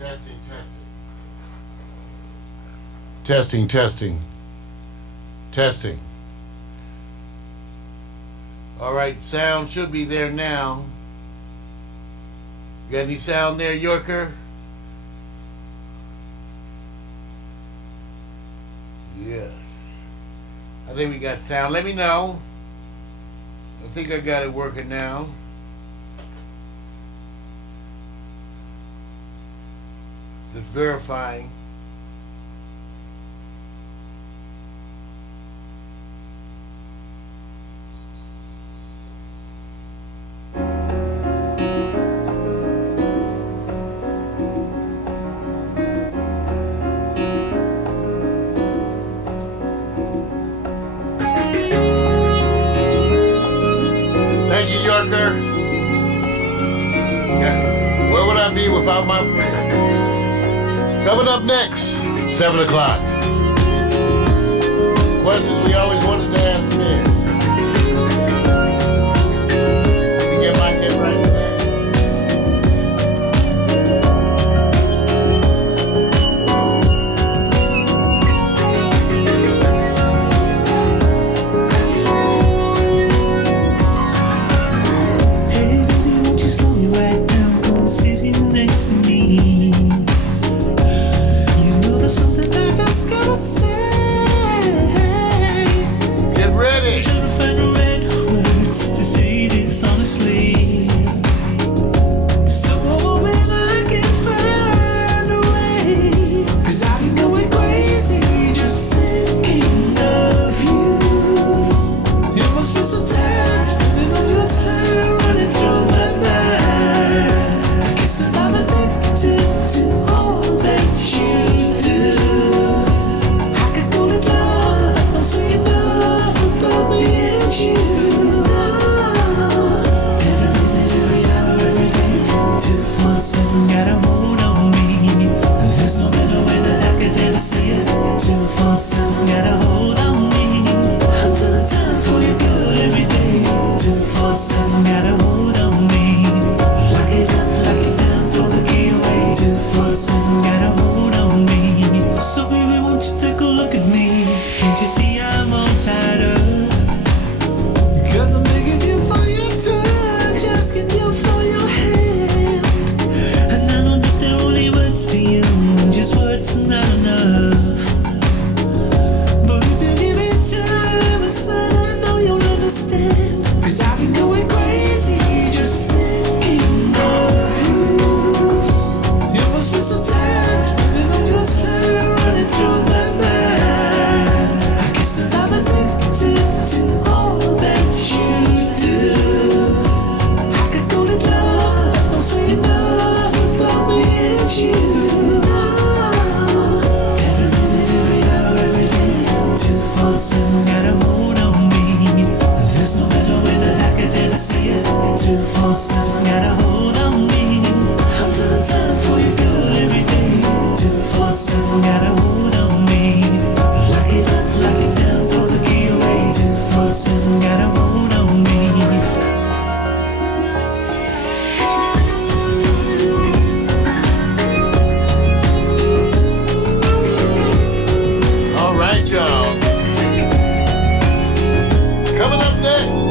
Testing, testing. Testing, testing. Testing. All right, sound should be there now. You got any sound there, Yorker? Yes. I think we got sound. Let me know. I think I got it working now. Just verifying. Thank you, Yorker. Okay. Where would I be without my friends? Coming up next, 7 o'clock. Questions we always wanted to ask men. Let me get my head right there. Hey baby, won't you slow me right down? Come and sit here next to me. You know there's something I just gotta say. Get ready. Trying to find the right words to say this honestly. So hoping I can find a way. 'Cause I've been going crazy just thinking of you. It must be so tired spending all your time running through my mind. I guess that I'm addicted to all that you do. I could call it love, don't say enough about me and you. Every minute, every hour, every day, 247 got a hold on me. There's no better way that I could ever see it. 247 got a hold on me. I'm telling time for you good every day. 247 got a hold on me. Lock it up, lock it down, throw the key away. 247 got a hold on me. So baby, won't you take a look at me? Can't you see I'm all tied up? 'Cause I'm begging you for your touch, asking you for your hand. And I know that they're only words to you, and just words are not enough. But if you give me time and son, I know you'll understand. 'Cause I've been going crazy just thinking of you. You must be so tired spending all your time running through my mind. I guess that I'm addicted to all that you do. I could call it love, don't say enough about me and you. Every minute, every hour, every day, 247 got a hold on me. There's no better way that I could ever say it. 247 got a hold on me. I'm telling time for you good every day. 247 got a hold on me. Lock it up, lock it down, throw the key away. 247 got a hold on me. All right, y'all. Coming up next.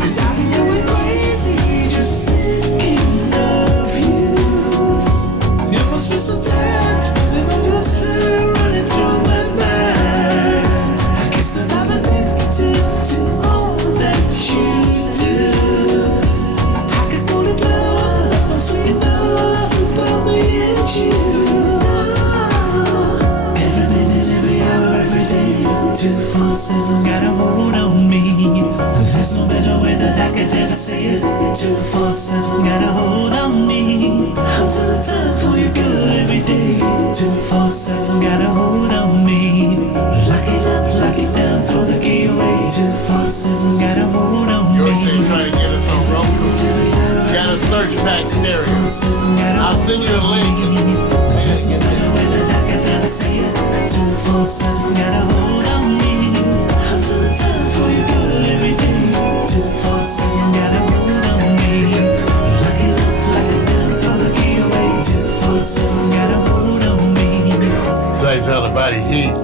Cause I've been going crazy just thinking of you. You must be so tired spending all your time running through my mind. I guess that I'm addicted to all that you do. I could call it love, don't say enough about me and you. Every minute, every hour, every day, 247 got a hold on me. There's no better way that I could ever say it. 247 got a hold on me. I'm telling time for you good every day. 247 got a hold on me. Lock it up, lock it down, throw the key away. 247 got a hold on Your me. thing trying to get us on Roku. You gotta search Pax Stereo. I'll send you a link. There's no better way that I could ever say it. 247 got a hold on me. I'm telling time for you good every day. 247 got a hold on me. Sights on the body heat.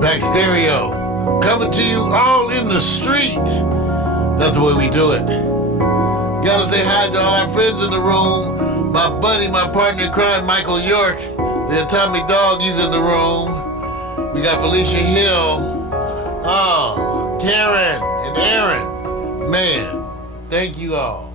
Pax Stereo. Coming to you all in the street. That's the way we do it. Gotta say hi to all our friends in the room. My buddy, my partner in crime, Michael York. The Atomic Dog, he's in the room. We got Felicia Hill. Oh, Karen and Aaron. Man, thank you all.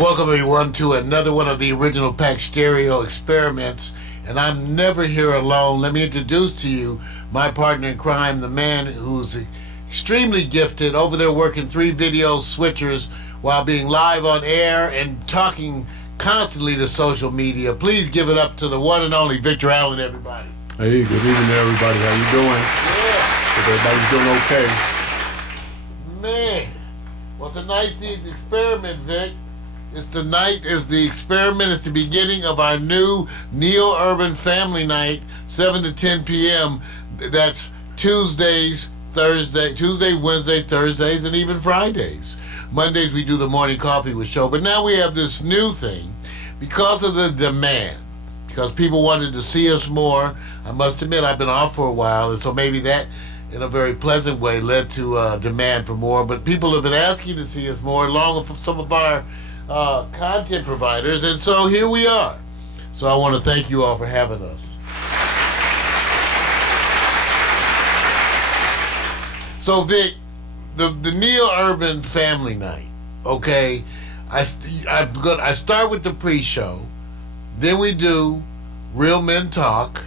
Welcome everyone to another one of the original Pax Stereo experiments, and I'm never here alone. Let me introduce to you my partner in crime, the man who's extremely gifted, over there working 3 video switchers while being live on air and talking constantly to social media. Please give it up to the one and only Victor Allen, everybody. Hey, good evening everybody. How you doing? Yeah. Hope everybody's doing okay. Man, well, tonight's the experiment, Vic. It's the experiment. It's the beginning of our new neo-urban family night, 7 to 10 p.m. That's Tuesday, Wednesday, Thursdays, and even Fridays. Mondays we do the morning coffee with show. But now we have this new thing because of the demand. Because people wanted to see us more. I must admit I've been off for a while, and so maybe that, in a very pleasant way, led to demand for more. But people have been asking to see us more, along with some of our content providers, and so here we are. So I want to thank you all for having us. So Vic, the neo-urban family night, okay, I start with the pre-show, then we do Real Men Talk,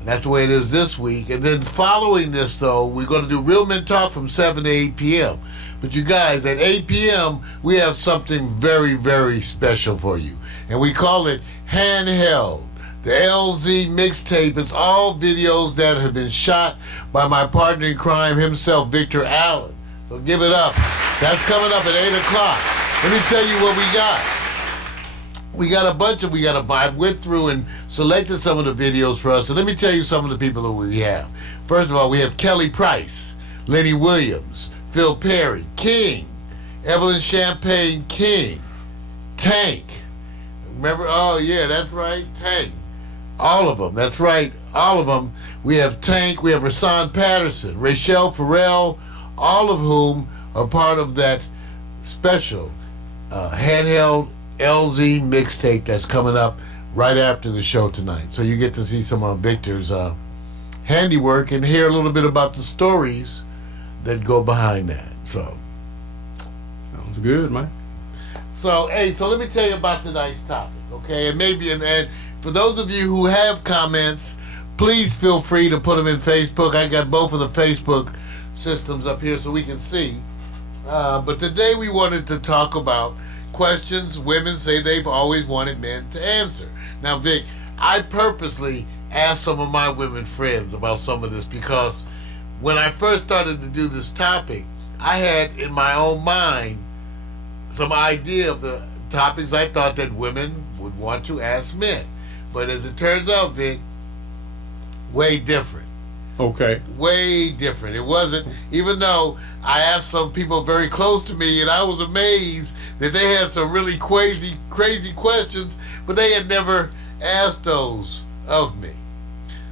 and that's the way it is this week, and then following this though, we're going to do Real Men Talk from 7 to 8 p.m. But you guys, at 8 p.m., we have something very, very special for you. And we call it Handheld. The LZ mixtape is all videos that have been shot by my partner in crime himself, Victor Allen. So give it up. That's coming up at 8 o'clock. Let me tell you what we got. I went through and selected some of the videos for us. So let me tell you some of the people that we have. First of all, we have Kelly Price, Lenny Williams, Phil Perry, King, Evelyn Champagne King, Tank. Remember? Oh, yeah, that's right, Tank. All of them, that's right, all of them. We have Tank, we have Rasan Patterson, Rachelle Farrell, all of whom are part of that special Handheld LZ mixtape that's coming up right after the show tonight. So you get to see some of Victor's handiwork and hear a little bit about the stories that go behind that. So Sounds good, man. So let me tell you about tonight's topic, okay? And for those of you who have comments, please feel free to put them in Facebook. I got both of the Facebook systems up here so we can see. But today we wanted to talk about questions women say they've always wanted men to answer. Now, Vic, I purposely asked some of my women friends about some of this because when I first started to do this topic, I had in my own mind some idea of the topics I thought that women would want to ask men. But as it turns out, Vic, way different. Okay. Way different. It wasn't, even though I asked some people very close to me, and I was amazed that they had some really crazy questions, but they had never asked those of me.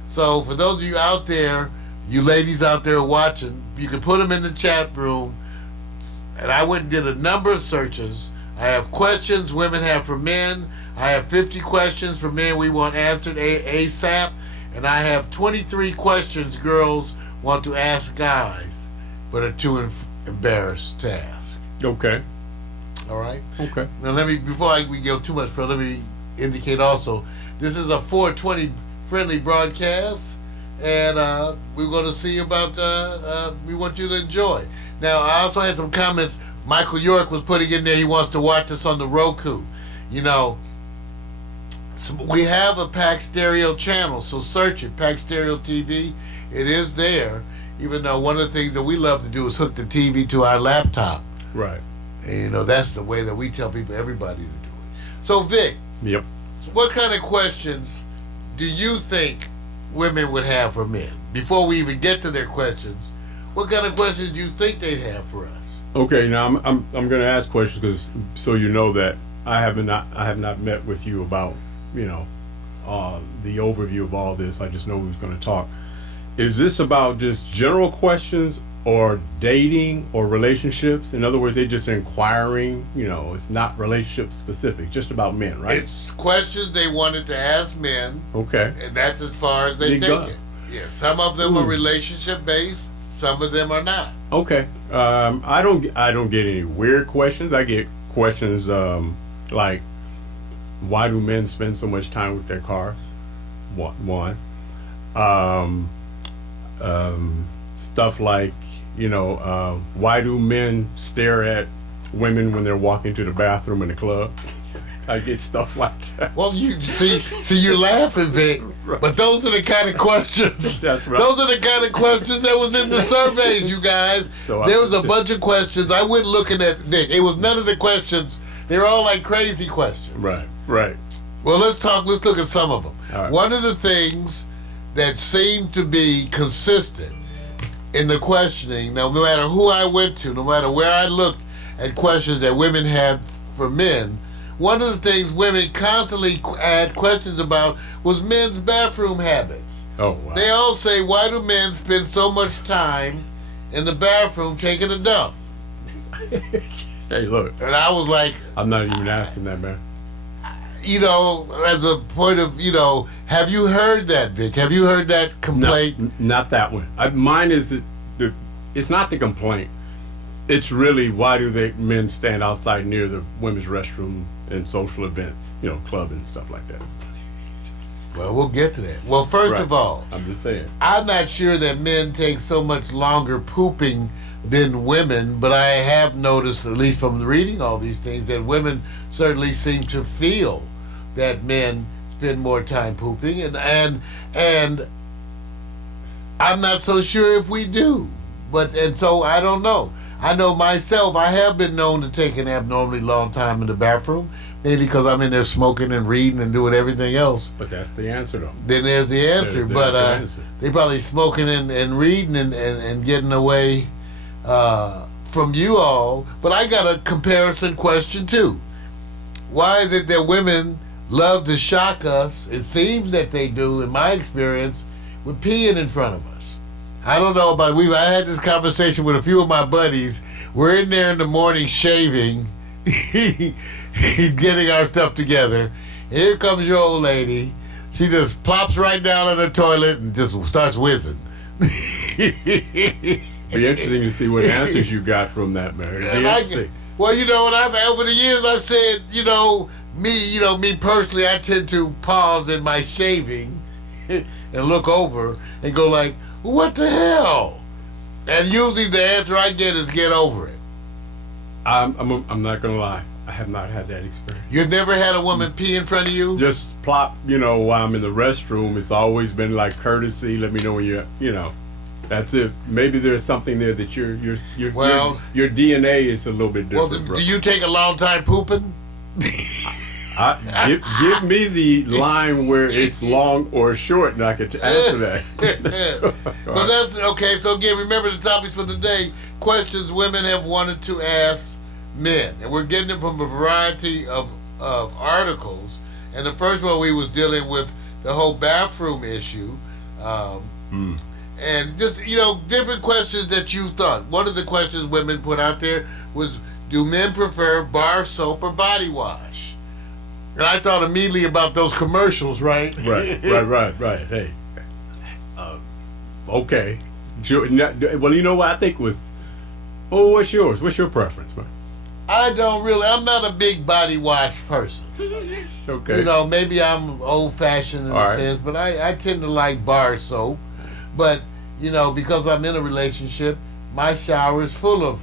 So for those of you out there, you ladies out there watching, you can put them in the chat room. And I went and did a number of searches. I have questions women have for men. I have 50 questions for men we want answered ASAP. And I have 23 questions girls want to ask guys, but are too embarrassed to ask. Okay. All right? Okay. Now before we go too much further, let me indicate also, this is a 420 friendly broadcast, and we're going to see about, we want you to enjoy. Now, I also had some comments. Michael York was putting in there, he wants to watch us on the Roku. You know, we have a Pax Stereo channel, so search it, Pax Stereo TV. It is there, even though one of the things that we love to do is hook the TV to our laptop. Right. And, you know, that's the way that we tell people, everybody to do it. So, Vic. Yep. What kind of questions do you think women would have for men? Before we even get to their questions, what kind of questions do you think they'd have for us? Okay, now I'm going to ask questions because so you know that I have not met with you about, you know, the overview of all this. I just know we was going to talk. Is this about just general questions or dating or relationships? In other words, they're just inquiring, you know, it's not relationship specific, just about men, right? It's questions they wanted to ask men. Okay. And that's as far as they take it. Yeah, some of them are relationship based, some of them are not. Okay. I don't get any weird questions. I get questions like, why do men spend so much time with their cars? One. Stuff like, you know, why do men stare at women when they're walking to the bathroom in the club? I get stuff like that. Well, you see, you're laughing, Vic, Right. but those are the kind of questions. That's right. Those are the kind of questions that was in the surveys, you guys. So there was a bunch of questions. I went looking at Vic. It was none of the questions. They were all like crazy questions. Right. Well, let's look at some of them. All right. One of the things that seemed to be consistent in the questioning, no matter who I went to, no matter where I looked at questions that women had for men, one of the things women constantly had questions about was men's bathroom habits. Oh, wow. They all say, why do men spend so much time in the bathroom taking a dump? Hey, look. And I was like, I'm not even asking that, man. you know, as a point of, you know, have you heard that, Vic? Have you heard that complaint? No, not that one. Mine is it's not the complaint. It's really, why do men stand outside near the women's restroom and social events, you know, club and stuff like that. Well, we'll get to that. Well, first of all, I'm just saying, I'm not sure that men take so much longer pooping than women, but I have noticed, at least from reading all these things, that women certainly seem to feel that men spend more time pooping, and I'm not so sure if we do. And so I don't know. I know myself, I have been known to take an abnormally long time in the bathroom, maybe because I'm in there smoking and reading and doing everything else. but that's the answer, though. Then there's the answer. There's But the answer. they probably smoking and reading and getting away from you all. But I got a comparison question too. Why is it that women love to shock us? It seems that they do, in my experience, with peeing in front of us. I don't know about I had this conversation with a few of my buddies. We're in there in the morning shaving, getting our stuff together. And here comes your old lady. She just plops right down in the toilet and just starts whizzing. Be interesting to see what answers you got from that, man. Well, you know, over the years I've said, me personally, I tend to pause in my shaving and look over and go like, what the hell? And usually the answer I get is get over it. I'm not gonna lie. I have not had that experience. You've never had a woman pee in front of you? Just plop, while I'm in the restroom. It's always been like courtesy. Let me know when you're, that's it. Maybe there's something there that your DNA is a little bit different, well, bro. do you take a long time pooping? Give me the line where it's long or short, and I can answer that. Well, that's okay. So again, remember the topics for today: questions women have wanted to ask men, and we're getting them from a variety of articles. And the first one we was dealing with the whole bathroom issue, and just different questions that you thought. One of the questions women put out there was, "Do men prefer bar soap or body wash?" And I thought immediately about those commercials, right? Right. Hey, okay. Well, you know what I think was. Oh, what's yours? What's your preference, man? I'm not a big body wash person. Okay. Maybe I'm old fashioned in a sense, but I tend to like bar soap. But, because I'm in a relationship, my shower is full of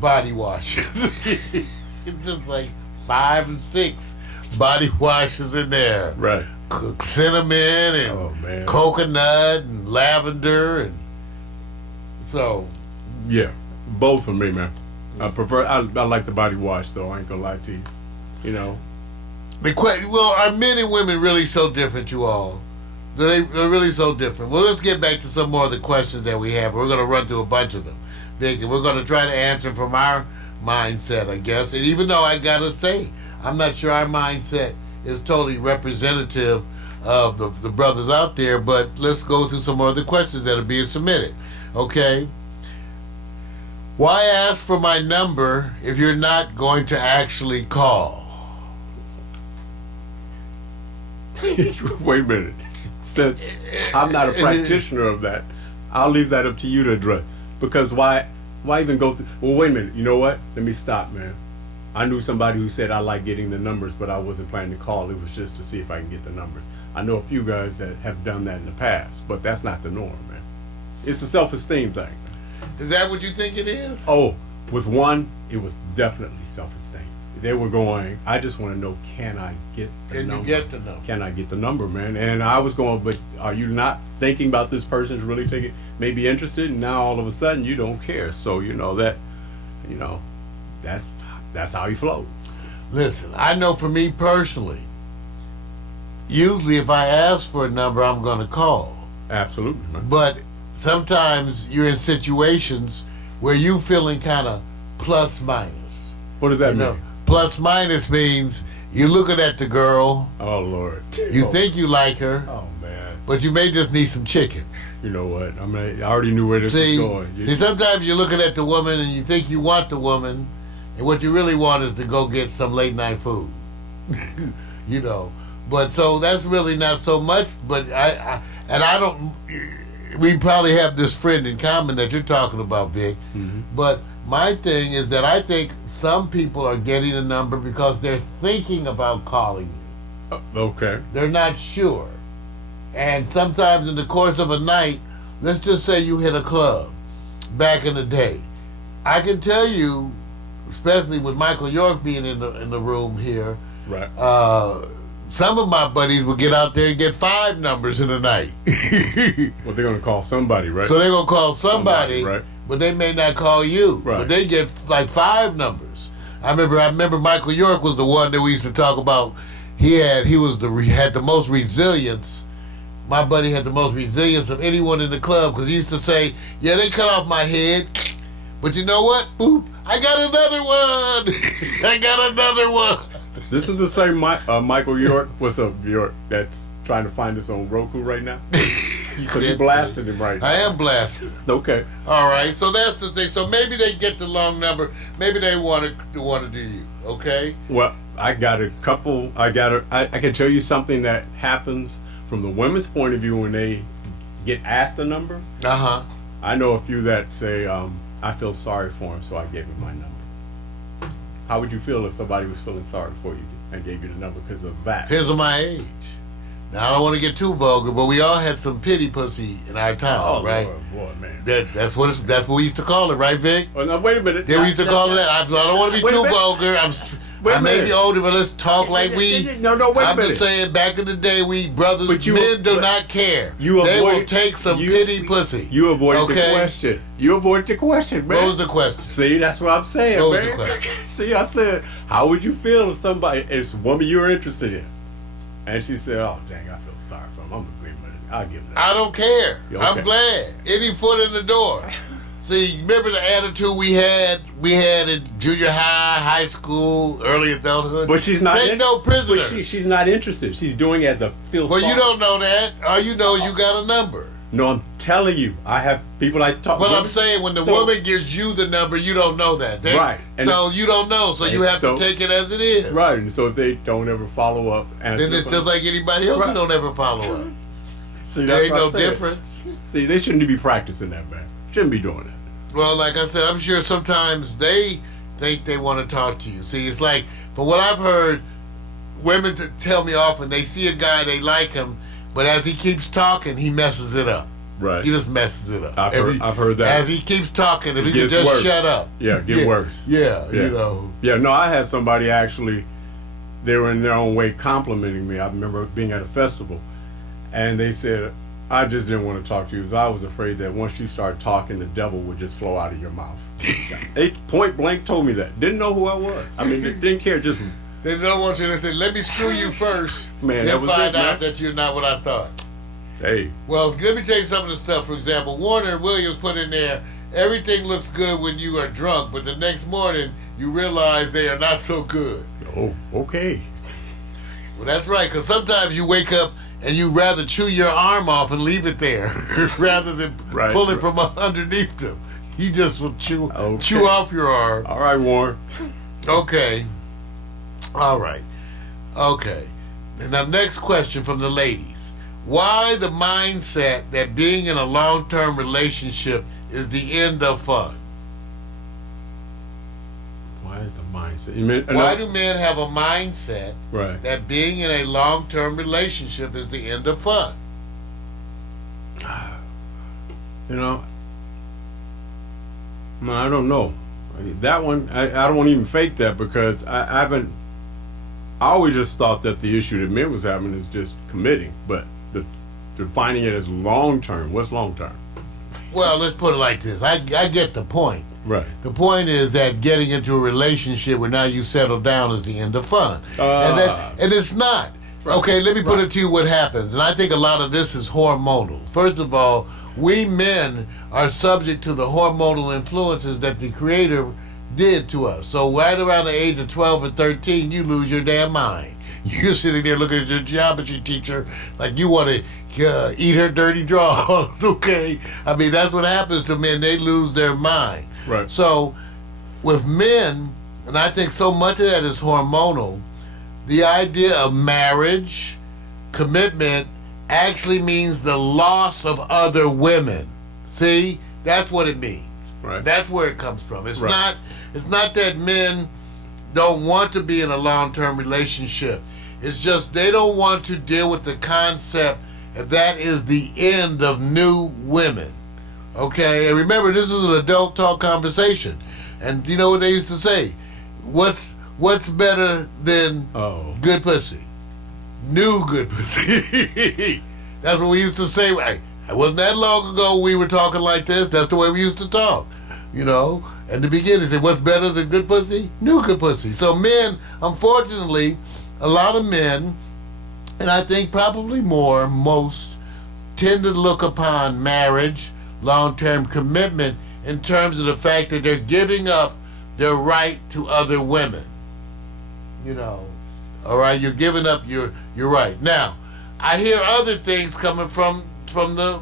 body washes. It's just like 5 and 6 body washes in there. Right. Cinnamon and coconut and lavender and so. Yeah, both for me, man. I like the body wash though. I ain't gonna lie to you. Well, are men and women really so different, you all? They're really so different. Well, let's get back to some more of the questions that we have. We're going to run through a bunch of them, Vic, and we're going to try to answer from our mindset, I guess. And even though I got to say, I'm not sure our mindset is totally representative of the brothers out there, but let's go through some more of the questions that are being submitted. Okay? Why ask for my number if you're not going to actually call? Wait a minute. Since I'm not a practitioner of that, I'll leave that up to you to address. Because why even go through? Well, wait a minute. You know what? Let me stop, man. I knew somebody who said I like getting the numbers, but I wasn't planning to call. It was just to see if I can get the numbers. I know a few guys that have done that in the past, but that's not the norm, man. It's a self-esteem thing. Is that what you think it is? Oh, with one, it was definitely self-esteem. They were going, I just want to know, can I get the number? Can you get the number? Can I get the number, man? And I was going, but are you not thinking about this person's really maybe interested? And now all of a sudden you don't care. So, that's how you float. Listen, I know for me personally, usually if I ask for a number, I'm going to call. Absolutely, man. But sometimes you're in situations where you feeling kind of plus minus. What does that mean? Plus minus means you're looking at the girl. Oh, Lord. You think you like her. Oh, man. But you may just need some chicken. You know what? I already knew where this was going. See, sometimes you're looking at the woman and you think you want the woman, and what you really want is to go get some late night food. But so that's really not so much. But we probably have this friend in common that you're talking about, Vic. Mm-hmm. But my thing is that I think some people are getting a number because they're thinking about calling you. Okay. They're not sure. And sometimes in the course of a night, let's just say you hit a club back in the day. I can tell you, especially with Michael York being in the room here, right? Some of my buddies would get out there and get 5 numbers in a night. Well, they're going to call somebody, right? So they're going to call somebody, right? But they may not call you. Right. But they get like 5 numbers. I remember Michael York was the one that we used to talk about. He had the most resilience. My buddy had the most resilience of anyone in the club because he used to say, "Yeah, they cut off my head, but you know what? Boop! I got another one. I got another one." This is the same Michael York. What's up, York? That's trying to find us on Roku right now. So you blasted him right now. I am blasted. Okay. All right. So that's the thing. So maybe they get the long number. Maybe they want to do you. Okay. Well, I got a couple. I can tell you something that happens from the women's point of view when they get asked a number. I know a few that say, "I feel sorry for him, so I gave him my number." How would you feel if somebody was feeling sorry for you and gave you the number because of that? Depends on my age. Now, I don't want to get too vulgar, but we all had some pity pussy in our time, right? Oh, boy, man. That's what we used to call it, right, Vic? Oh, no, wait a minute. We used to call it that. I don't want to be too vulgar. Wait a I may minute. be older, but let's talk like we. No, wait a I'm minute. just saying, back in the day, we brothers, But you- men do but not care. you They will avoid- take some you- pity pussy. You avoided the Okay? question. You avoided the question, man. What was the question? See, that's what I'm saying, What was the man. question? See, I said, how would you feel if somebody, it's a woman you're interested in? And she said, oh, dang, I feel sorry for him. I'm agreeing with it. I'll give him that. I don't care. Okay. I'm glad. Any foot in the door. See, remember the attitude we had in junior high school, early adulthood? But she's not. Take no prisoners. But she's not interested. She's doing it as a feel Well, sorry. you don't know that. All you know, you got a number. No, I'm telling you. I have people I talk. Well, I'm saying when the woman gives you the number, you don't know that. Right. And so you don't know. So you have so- to take it as it is. Right, and so if they don't ever follow up, answer Then it's the just phone. like anybody else Right. who don't ever follow up. See, There that's ain't what no I'm saying. difference. See, they shouldn't be practicing that, man. Shouldn't be doing that. Well, like I said, I'm sure sometimes they think they want to talk to you. See, it's like, from what I've heard, women tell me often they see a guy, they like him, but as he keeps talking, he messes it up. Right. He just messes it up. I've heard that. As he keeps talking, if he could gets just worse. shut up. Yeah, get worse. Yeah, Yeah. you know. Yeah, no, I had somebody actually, they were in their own way complimenting me. I remember being at a festival, and they said, I just didn't want to talk to you because I was afraid that once you start talking, the devil would just flow out of your mouth. They point blank told me that. Didn't know who I was. I mean, they didn't care, just, They don't want you to say, let me screw you first. Man, then that was find it, out man. that you're not what I thought. hey, Well, let me tell you some of the stuff. For example, Warner Williams put in there, everything looks good when you are drunk, but the next morning you realize they are not so good. oh, okay. Well, that's right, because sometimes you wake up and you rather chew your arm off and leave it there rather than Right. pull it from underneath them. He just will chew Okay. off your arm. All right, Warren. Okay. All right. Okay. And now, next question from the ladies. Why the mindset that being in a long-term relationship is the end of fun? Why is the mindset? You mean, Why do men have a mindset right. that being in a long-term relationship is the end of fun? You know, no, I don't know. That one, I don't want to even fake that because I haven't. I always just thought that the issue that men was having is just committing, but defining it as long term. What's long term? Well, let's put it like this. I get the point. Right. The point is that getting into a relationship where now you settle down is the end of fun. And it's not. Okay, let me put it to you what happens. And I think a lot of this is hormonal. First of all, we men are subject to the hormonal influences that the Creator did to us. So right around the age of 12 or 13, you lose your damn mind. You're sitting there looking at your geometry teacher like you want to eat her dirty drawers, okay? I mean, that's what happens to men. They lose their mind. Right. So with men, and I think so much of that is hormonal, the idea of marriage, commitment, actually means the loss of other women. See? That's what it means. Right. That's where it comes from. It's Right. not that men don't want to be in a long-term relationship. It's just they don't want to deal with the concept that is the end of new women. Okay? And remember, this is an adult talk conversation. And you know what they used to say? What's better than good pussy? New good pussy. That's what we used to say. It wasn't that long ago we were talking like this. That's the way we used to talk. You know? In the beginning, they said, what's better than good pussy? New good pussy. So men, unfortunately, a lot of men, and I think probably most, tend to look upon marriage, long-term commitment, in terms of the fact that they're giving up their right to other women. You know, all right, you're giving up your right. Now, I hear other things coming from the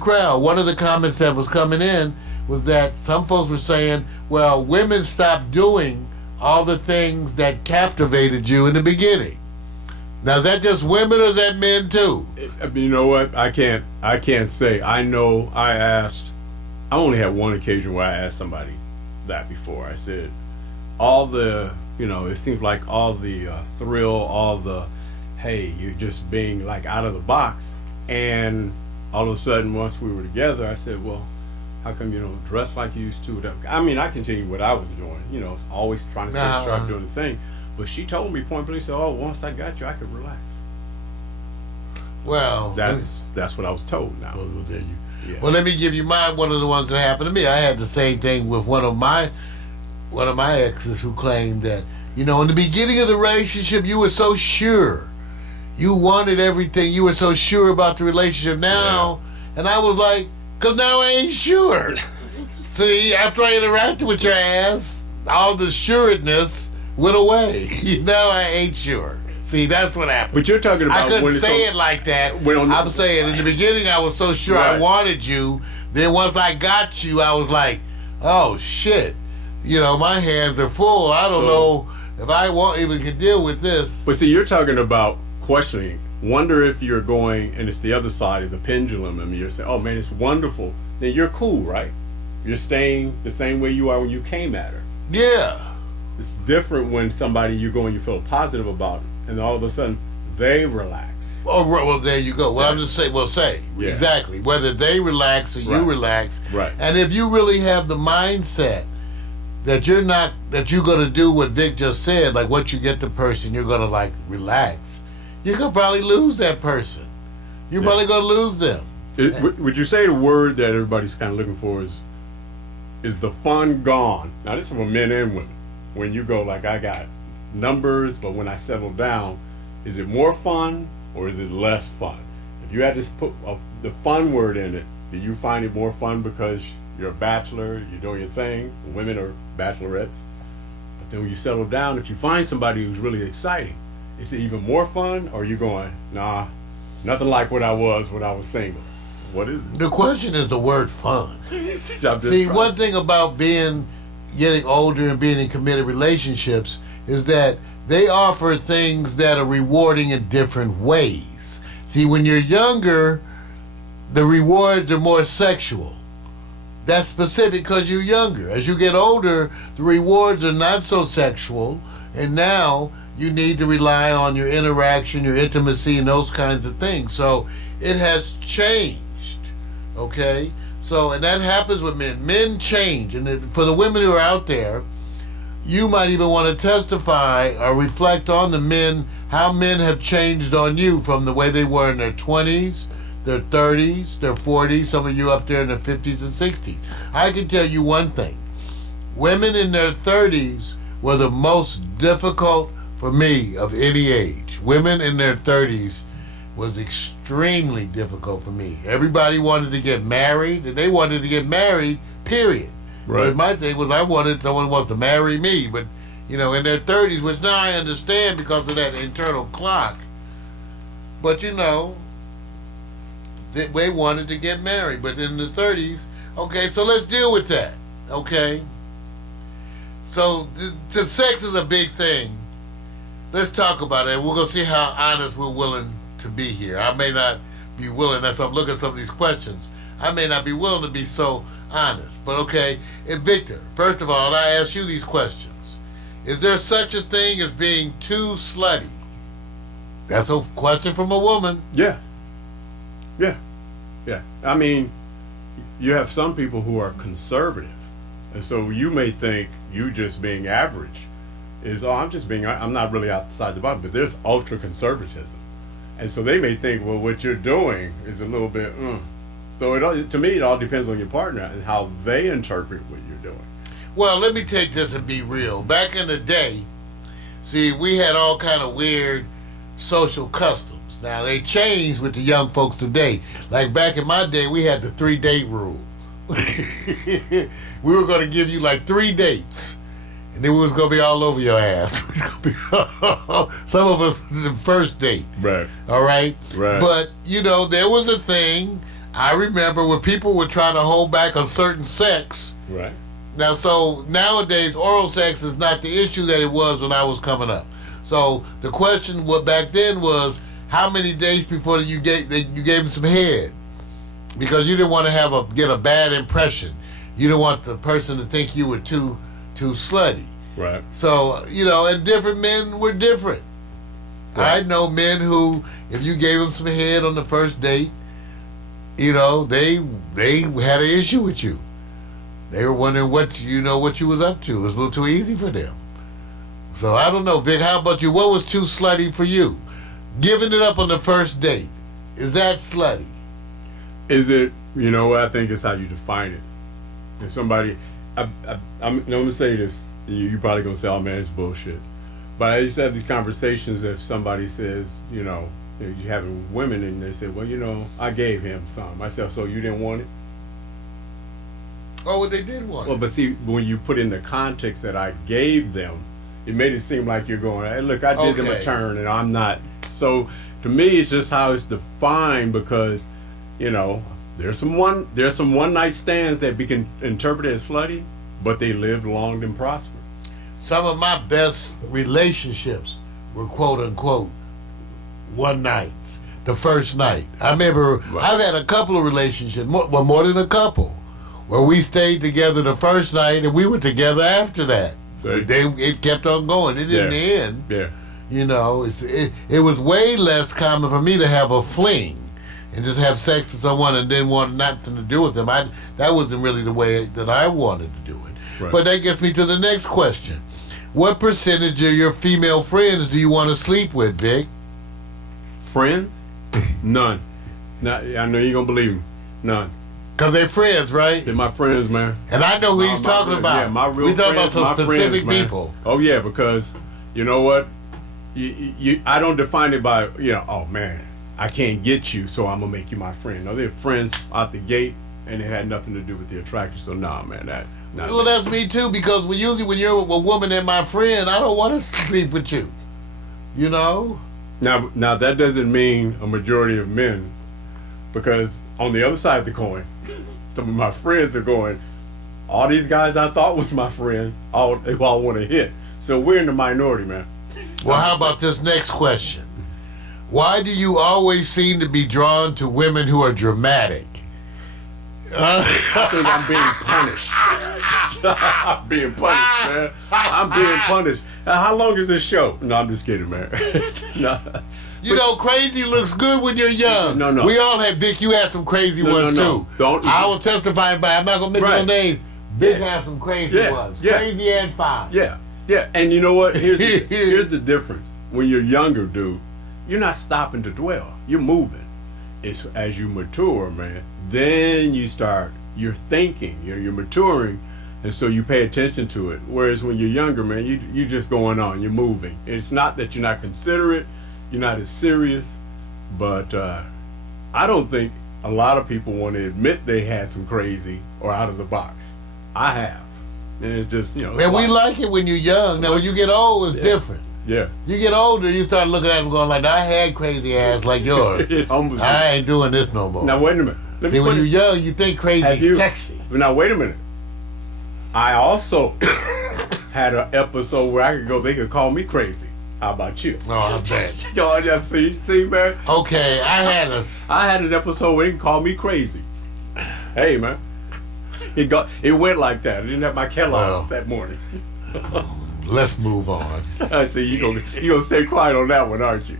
crowd. One of the comments that was coming in was that some folks were saying, well, women stopped doing all the things that captivated you in the beginning. Now, is that just women or is that men too? I mean, you know what? I can't say. I know I only had one occasion where I asked somebody that before. I said, it seems like all the thrill, all the, hey, you're just being like out of the box. And all of a sudden, once we were together, I said, well, how come you don't dress like you used to? I mean, I continued what I was doing, you know, always trying to stay sharp, doing the thing. But she told me point blank, said, "Oh, once I got you, I could relax." Well, that's what I was told now. Well, there you. Yeah. Well, let me give you one of the ones that happened to me. I had the same thing with one of my exes who claimed that, you know, in the beginning of the relationship, you were so sure. You wanted everything. You were so sure about the relationship now. Yeah. And I was like, because now I ain't sure. See, after I interacted with your ass, all the sureness went away. Now I ain't sure. See, that's what happened. But you're talking about I couldn't when say it like that. I'm saying in the beginning I was so sure I wanted you. Then once I got you, I was like, oh shit. You know, my hands are full. I don't know if I even can deal with this. But see, you're talking about questioning. Wonder if you're going, and it's the other side of the pendulum. I mean, you're saying, oh man, it's wonderful. Then you're cool, right? You're staying the same way you are when you came at her. Yeah. It's different when somebody you go and you feel positive about it, and all of a sudden they relax. Oh, well, there you go. Well, I'm just saying, exactly. Whether they relax or you relax. Right. And if you really have the mindset that you're going to do what Vic just said, like once you get the person, you're going to like relax, you're going to probably lose that person. You're probably going to lose them. Would you say the word that everybody's kind of looking for is the fun gone? Now, this is for men and women. When you go like, I got numbers, but when I settle down, is it more fun or is it less fun? If you had to put the fun word in it, do you find it more fun because you're a bachelor, you're doing your thing, women are bachelorettes? But then when you settle down, if you find somebody who's really exciting, is it even more fun, or are you going, nah, nothing like what I was when I was single? What is it? The question is the word fun. See, one thing about getting older and being in committed relationships is that they offer things that are rewarding in different ways. See, when you're younger, the rewards are more sexual. That's specific because you're younger. As you get older, the rewards are not so sexual, and now you need to rely on your interaction, your intimacy, and those kinds of things. So it has changed, okay? So, and that happens with men. Men change. And for the women who are out there, you might even want to testify or reflect on the men, how men have changed on you from the way they were in their 20s, their 30s, their 40s, some of you up there in their 50s and 60s. I can tell you one thing. Women in their 30s were the most difficult for me of any age. Women in their 30s was extremely difficult for me. Everybody wanted to get married, and they wanted to get married, period. Right. But my thing was I wanted someone who wants to marry me, but, you know, in their 30s, which now I understand because of that internal clock. But, you know, they wanted to get married. But in the 30s, okay, so let's deal with that, okay? So, sex is a big thing. Let's talk about it, and we're going to see how honest we're willing to be here. I may not be willing, as I'm looking at some of these questions, I may not be willing to be so honest. But okay, and Victor, first of all, I ask you these questions. Is there such a thing as being too slutty? That's a question from a woman. Yeah. I mean, you have some people who are conservative, and so you may think you just being average is, I'm not really outside the box, but there's ultra conservatism. And so they may think, well, what you're doing is a little bit, So to me, it all depends on your partner and how they interpret what you're doing. Well, let me take this and be real. Back in the day, see, we had all kind of weird social customs. Now, they changed with the young folks today. Like back in my day, we had the 3-date rule. We were going to give you like 3 dates. And then we was going to be all over your ass. Some of us, the first date. Right. All right? Right. But, you know, there was a thing, I remember, when people were trying to hold back on certain sex. Right. Now, so nowadays, oral sex is not the issue that it was when I was coming up. So the question back then was, how many days before you gave them some head? Because you didn't want to get a bad impression. You didn't want the person to think you were too slutty. Right. So, you know, and different men were different. Right. I know men who, if you gave them some head on the first date, you know, they had an issue with you. They were wondering what you was up to. It was a little too easy for them. So I don't know, Vic. How about you? What was too slutty for you? Giving it up on the first date, is that slutty? Is it? You know what? I think it's how you define it. If somebody, I'm gonna say this. You probably gonna say, "Oh man, it's bullshit." But I used to have these conversations. If somebody says, you know, you're having women and they say, "Well, you know, I gave him some." I said, "So you didn't want it?" Oh, well, they did want it. Well, but see, when you put in the context that I gave them, it made it seem like you're going, "Hey, look, I did them a turn, and I'm not." So to me, it's just how it's defined because, you know, there's some one night stands that we can interpret as slutty, but they lived long and prospered. Some of my best relationships were quote unquote one nights. The first night, I remember I've had a couple of relationships, more than a couple, where we stayed together the first night and we were together after that. It kept on going. It didn't end. Yeah. You know, it was way less common for me to have a fling and just have sex with someone and then want nothing to do with them. That wasn't really the way that I wanted to do it. Right. But that gets me to the next question. What percentage of your female friends do you want to sleep with, Vic? Friends? None. I know you're going to believe me. None. Because they're friends, right? They're my friends, man. And I know who he's talking about. Yeah, my real We're talking friends, about some specific friends, people. Oh, yeah, because, you know what? I don't define it by, you know, oh, man, I can't get you, so I'm going to make you my friend. No, they're friends out the gate, and it had nothing to do with the attraction. So, nah, man, Well, that's me, too, because usually when you're a woman and my friend, I don't want to sleep with you. You know? Now that doesn't mean a majority of men, because on the other side of the coin, some of my friends are going, all these guys I thought was my friends, they all want to hit. So we're in the minority, man. Well, how about this next question? Why do you always seem to be drawn to women who are dramatic? I think I'm being punished. I'm being punished, man. I'm being punished. How long is this show? No, I'm just kidding, man. No. You know, crazy looks good when you're young. No. We all have, Vic, you had some crazy ones, too. I will testify, but I'm not going to mention no name. Vic had some crazy ones. Crazy and fine. Yeah. And you know what? Here's the difference. When you're younger, dude, you're not stopping to dwell. You're moving. It's as you mature, man, then you're thinking, you're maturing, and so you pay attention to it. Whereas when you're younger, man, you're just going on, you're moving. It's not that you're not considerate, you're not as serious, but I don't think a lot of people want to admit they had some crazy or out of the box. I have. And it's just, you know. Man, we like it when you're young. Now, when you get old, it's different. Yeah. You get older, you start looking at them going like, I had crazy ass like yours. I ain't doing this no more. Now, wait a minute. See, when you're young, you think crazy is sexy. Now, wait a minute. I also had an episode where they could call me crazy. How about you? Oh, I bet. Y'all just see, man? Okay, I had an episode where they could call me crazy. Hey, man. It went like that. I didn't have my Kellogg's that morning. Let's move on. I see you gonna stay quiet on that one, aren't you?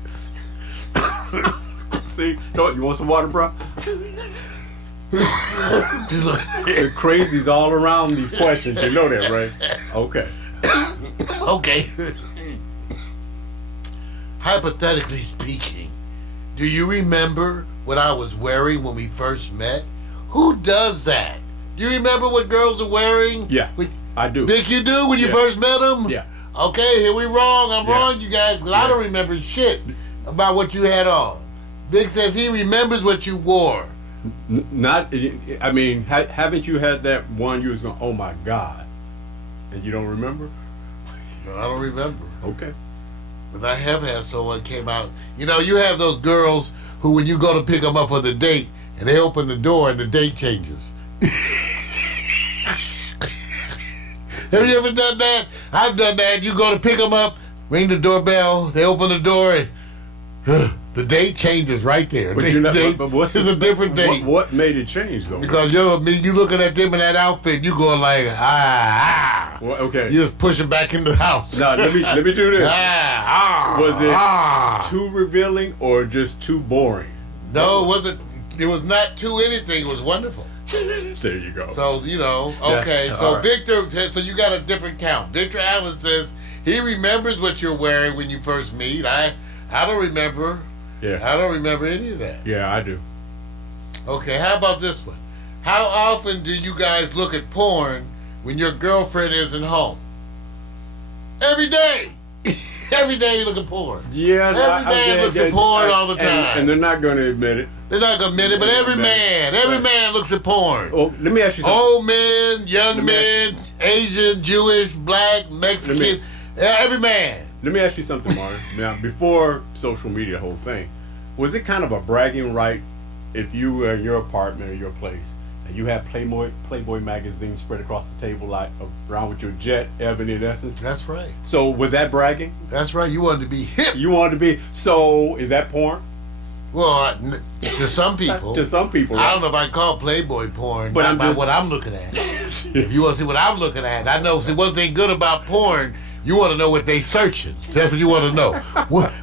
See, you want some water, bro? The crazies all around these questions. You know that, right? Okay. Okay. Hypothetically speaking, do you remember what I was wearing when we first met? Who does that? Do you remember what girls are wearing? Yeah, I do. Vic, you do when you first met them? Yeah. Okay, here we wrong. I'm wrong, you guys, because I don't remember shit about what you had on. Vic says he remembers what you wore. Haven't you had that one you was going, oh my God, and you don't remember? No, I don't remember. Okay. But I have had someone came out. You know, you have those girls who, when you go to pick them up for the date, and they open the door and the date changes. Have you ever done that? I've done that. You go to pick them up, ring the doorbell, they open the door, and the date changes right there. But it's a different date. What made it change, though? Because you looking at them in that outfit, you going like, Well, okay. You just pushing back in the house. Now, let me do this. Was it too revealing or just too boring? No, it wasn't. It was not too anything. It was wonderful. There you go. So, you know, okay. That's- So, all right. Victor, so you got a different count. Victor Allen says he remembers what you're wearing when you first meet. I don't remember. Yeah. I don't remember any of that. Yeah, I do. Okay, how about this one? How often do you guys look at porn when your girlfriend isn't home? Every day. Every day you look at porn. Yeah, Every day looks at porn all the time. And they're not going to admit it. They're not gonna admit it, but every Right. man looks at porn. Oh, let me ask you something. Old men, young Let me- men, Asian, Jewish, black, Mexican, every man. Let me ask you something, Martin. Now, before social media, whole thing, was it kind of a bragging right if you were in your apartment or your place and you had Playboy magazine spread across the table like around with your Jet, Ebony, and Essence? That's right. So was that bragging? That's right. You wanted to be hip. You wanted to be. So is that porn? Well, to some people. To some people, I right? don't know if I call Playboy porn, But not I'm by just- what I'm looking at. If you want to see what I'm looking at, I know. See, one thing good about porn, you want to know what they searching. That's what you want to know.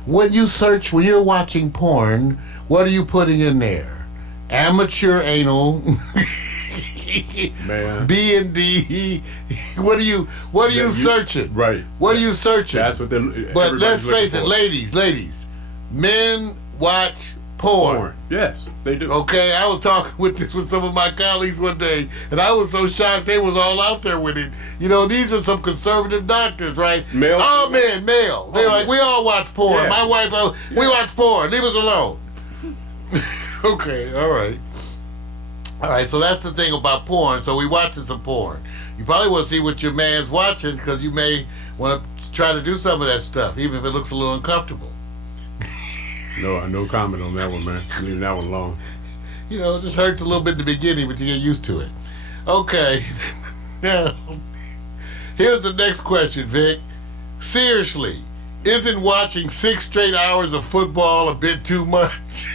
When you search, when you're watching porn, what are you putting in there? Amateur anal. Man. B&D. What are you searching? Right. What are you searching? That's what they're. But let's everybody's looking face it, for. ladies, men watch porn. Porn. Yes, they do. Okay, I was talking with some of my colleagues one day, and I was so shocked they was all out there with it. You know, these are some conservative doctors, right? Male? All men, male. They're like, we all watch porn. Yeah. My wife, we watch porn. Leave us alone. Okay, all right. All right, so that's the thing about porn. So we watching some porn. You probably want to see what your man's watching because you may want to try to do some of that stuff, even if it looks a little uncomfortable. No comment on that one, man. Leave that one alone. You know, it just hurts a little bit in the beginning, but you get used to it. Okay. Now, here's the next question, Vic. Seriously, isn't watching 6 straight hours of football a bit too much?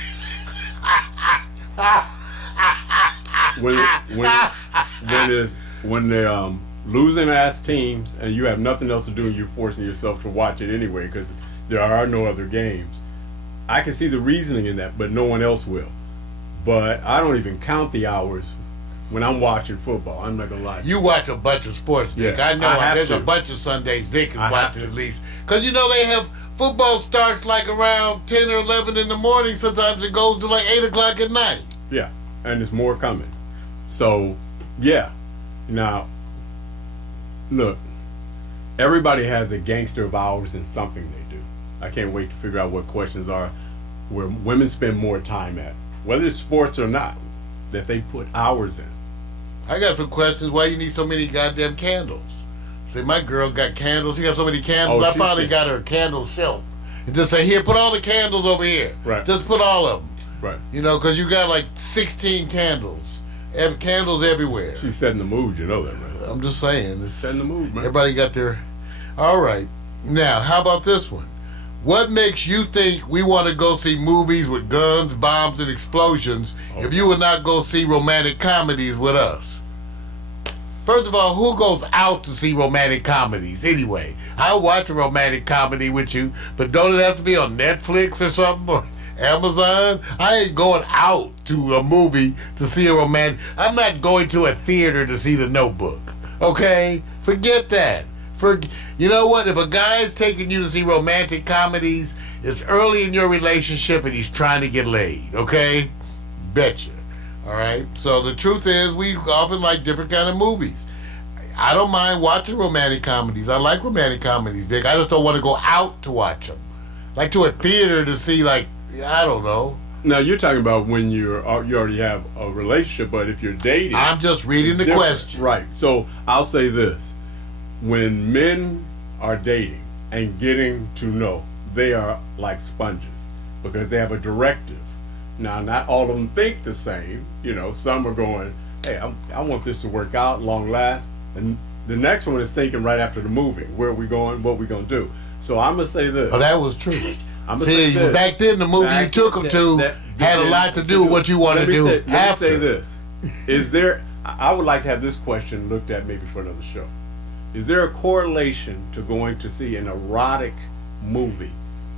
when they're losing ass teams and you have nothing else to do and you're forcing yourself to watch it anyway because there are no other games. I can see the reasoning in that, but no one else will. But I don't even count the hours when I'm watching football. I'm not gonna lie. You watch a bunch of sports, Vic. Yeah, I know I have there's a to. bunch of Sundays Vic is I have watching to. at least. Because, you know, they have football starts like around 10 or 11 in the morning. Sometimes it goes to like 8 o'clock at night. Yeah, and there's more coming. So, yeah. Now, look, everybody has a gangster of hours in something they do. I can't wait to figure out what questions are where women spend more time at, whether it's sports or not, that they put hours in. I got some questions. Why you need so many goddamn candles? See, my girl got candles. She got so many candles. Oh, I she finally said- got her a candle shelf. And just say, here, put all the candles over here. Right. Just put all of them. Right. You know, because you got like 16 candles. Candles everywhere. She's setting the mood, you know that, right? I'm just saying. It's, Setting the mood, man. everybody got their... All right. Now, how about this one? What makes you think we want to go see movies with guns, bombs, and explosions if you would not go see romantic comedies with us? First of all, who goes out to see romantic comedies anyway? I'll watch a romantic comedy with you, but don't it have to be on Netflix or something? Or Amazon? I ain't going out to a movie to see a romantic... I'm not going to a theater to see The Notebook. Okay? Forget that. You know what? If a guy's taking you to see romantic comedies, it's early in your relationship and he's trying to get laid. Okay? Betcha. All right? So the truth is, we often like different kind of movies. I don't mind watching romantic comedies. I like romantic comedies, Vic. I just don't want to go out to watch them. Like to a theater to see, like, I don't know. Now, you're talking about when you already have a relationship, but if you're dating... I'm just reading it's the different. question. Right. So, I'll say this. When men are dating and getting to know, they are like sponges because they have a directive. Now, not all of them think the same. You know, some are going, hey, I want this to work out, long last. And the next one is thinking right after the movie, where are we going, what we going to do. So I'm going to say this. Oh, that was true. I'm gonna say See, this. back then the movie you took them to had a lot to do with what you want to do Let me after. say this. Is there, I would like to have this question looked at maybe for another show. Is there a correlation to going to see an erotic movie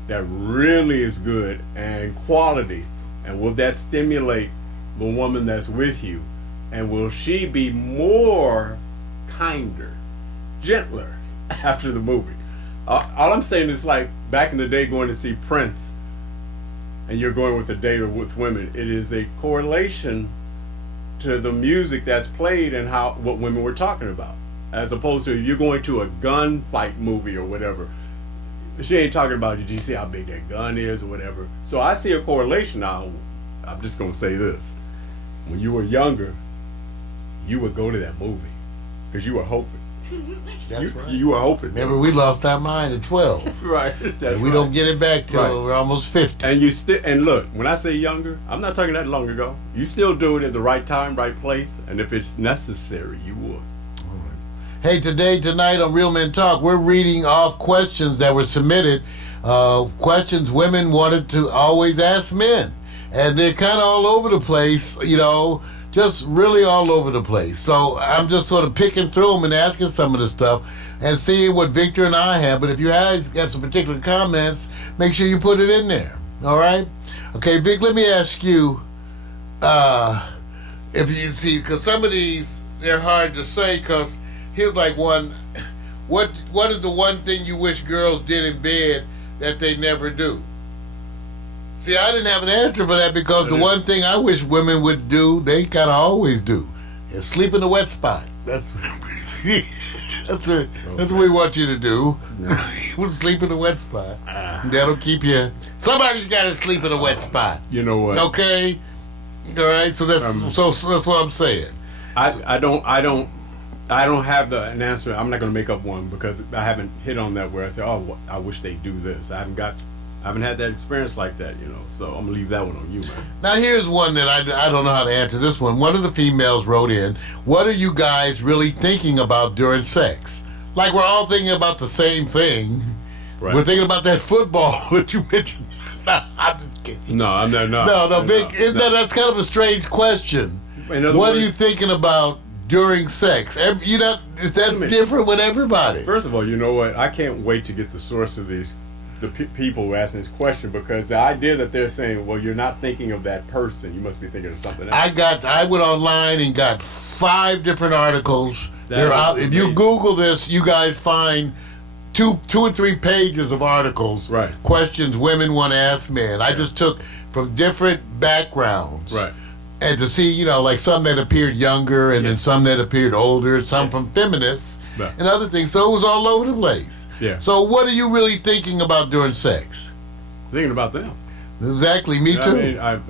that really is good and quality, and will that stimulate the woman that's with you And will she be more kinder, gentler after the movie? All I'm saying is, like, back in the day going to see Prince, and you're going with a date or with women, it is a correlation to the music that's played and what women were talking about. As opposed to if you're going to a gunfight movie or whatever, she ain't talking about, did you see how big that gun is or whatever. So I see a correlation now. I'm just going to say this. When you were younger, you would go to that movie because you were hoping. That's right. You were hoping. Remember, we lost our mind at 12. Right. And we don't get it back till Right. we're almost 50. And look, when I say younger, I'm not talking that long ago. You still do it at the right time, right place, and if it's necessary, you would. Hey, tonight on Real Men Talk, we're reading off questions that were submitted. Questions women wanted to always ask men. And they're kind of all over the place, just really all over the place. So I'm just sort of picking through them and asking some of the stuff and seeing what Victor and I have. But if you guys got some particular comments, make sure you put it in there. All right? Okay, Vic, let me ask you, if you see, because some of these, they're hard to say, because here's like one. What is the one thing you wish girls did in bed that they never do? See, I didn't have an answer for that because the one thing I wish women would do, they kind of always do, is sleep in a wet spot. That's what we want you to do. We'll sleep in a wet spot. That'll keep you. Somebody's got to sleep in a wet spot. You know what? Okay. All right. So that's what I'm saying. I don't have an answer. I'm not going to make up one because I haven't hit on that where I say, oh, I wish they do this. I haven't had that experience like that, So I'm gonna leave that one on you, man. Now here's one that I don't know how to answer this one. One of the females wrote in, "What are you guys really thinking about during sex?" Like we're all thinking about the same thing. Right. We're thinking about that football that you mentioned. No, I'm just kidding. No, I'm not. No, Vic. That's kind of a strange question. What are you thinking about during sex? That's different with everybody. First of all, you know what? I can't wait to get the source of the people who are asking this question, because the idea that they're saying, well, you're not thinking of that person, you must be thinking of something else. I went online and got 5 different articles. They're out. If you Google this, you guys find two or 3 pages of articles. Right. Questions women want to ask men. I just took from different backgrounds. Right. And to see, like some that appeared younger and then some that appeared older, some from feminists and other things. So it was all over the place. Yeah. So what are you really thinking about during sex? Thinking about them. Exactly, me too. I mean, I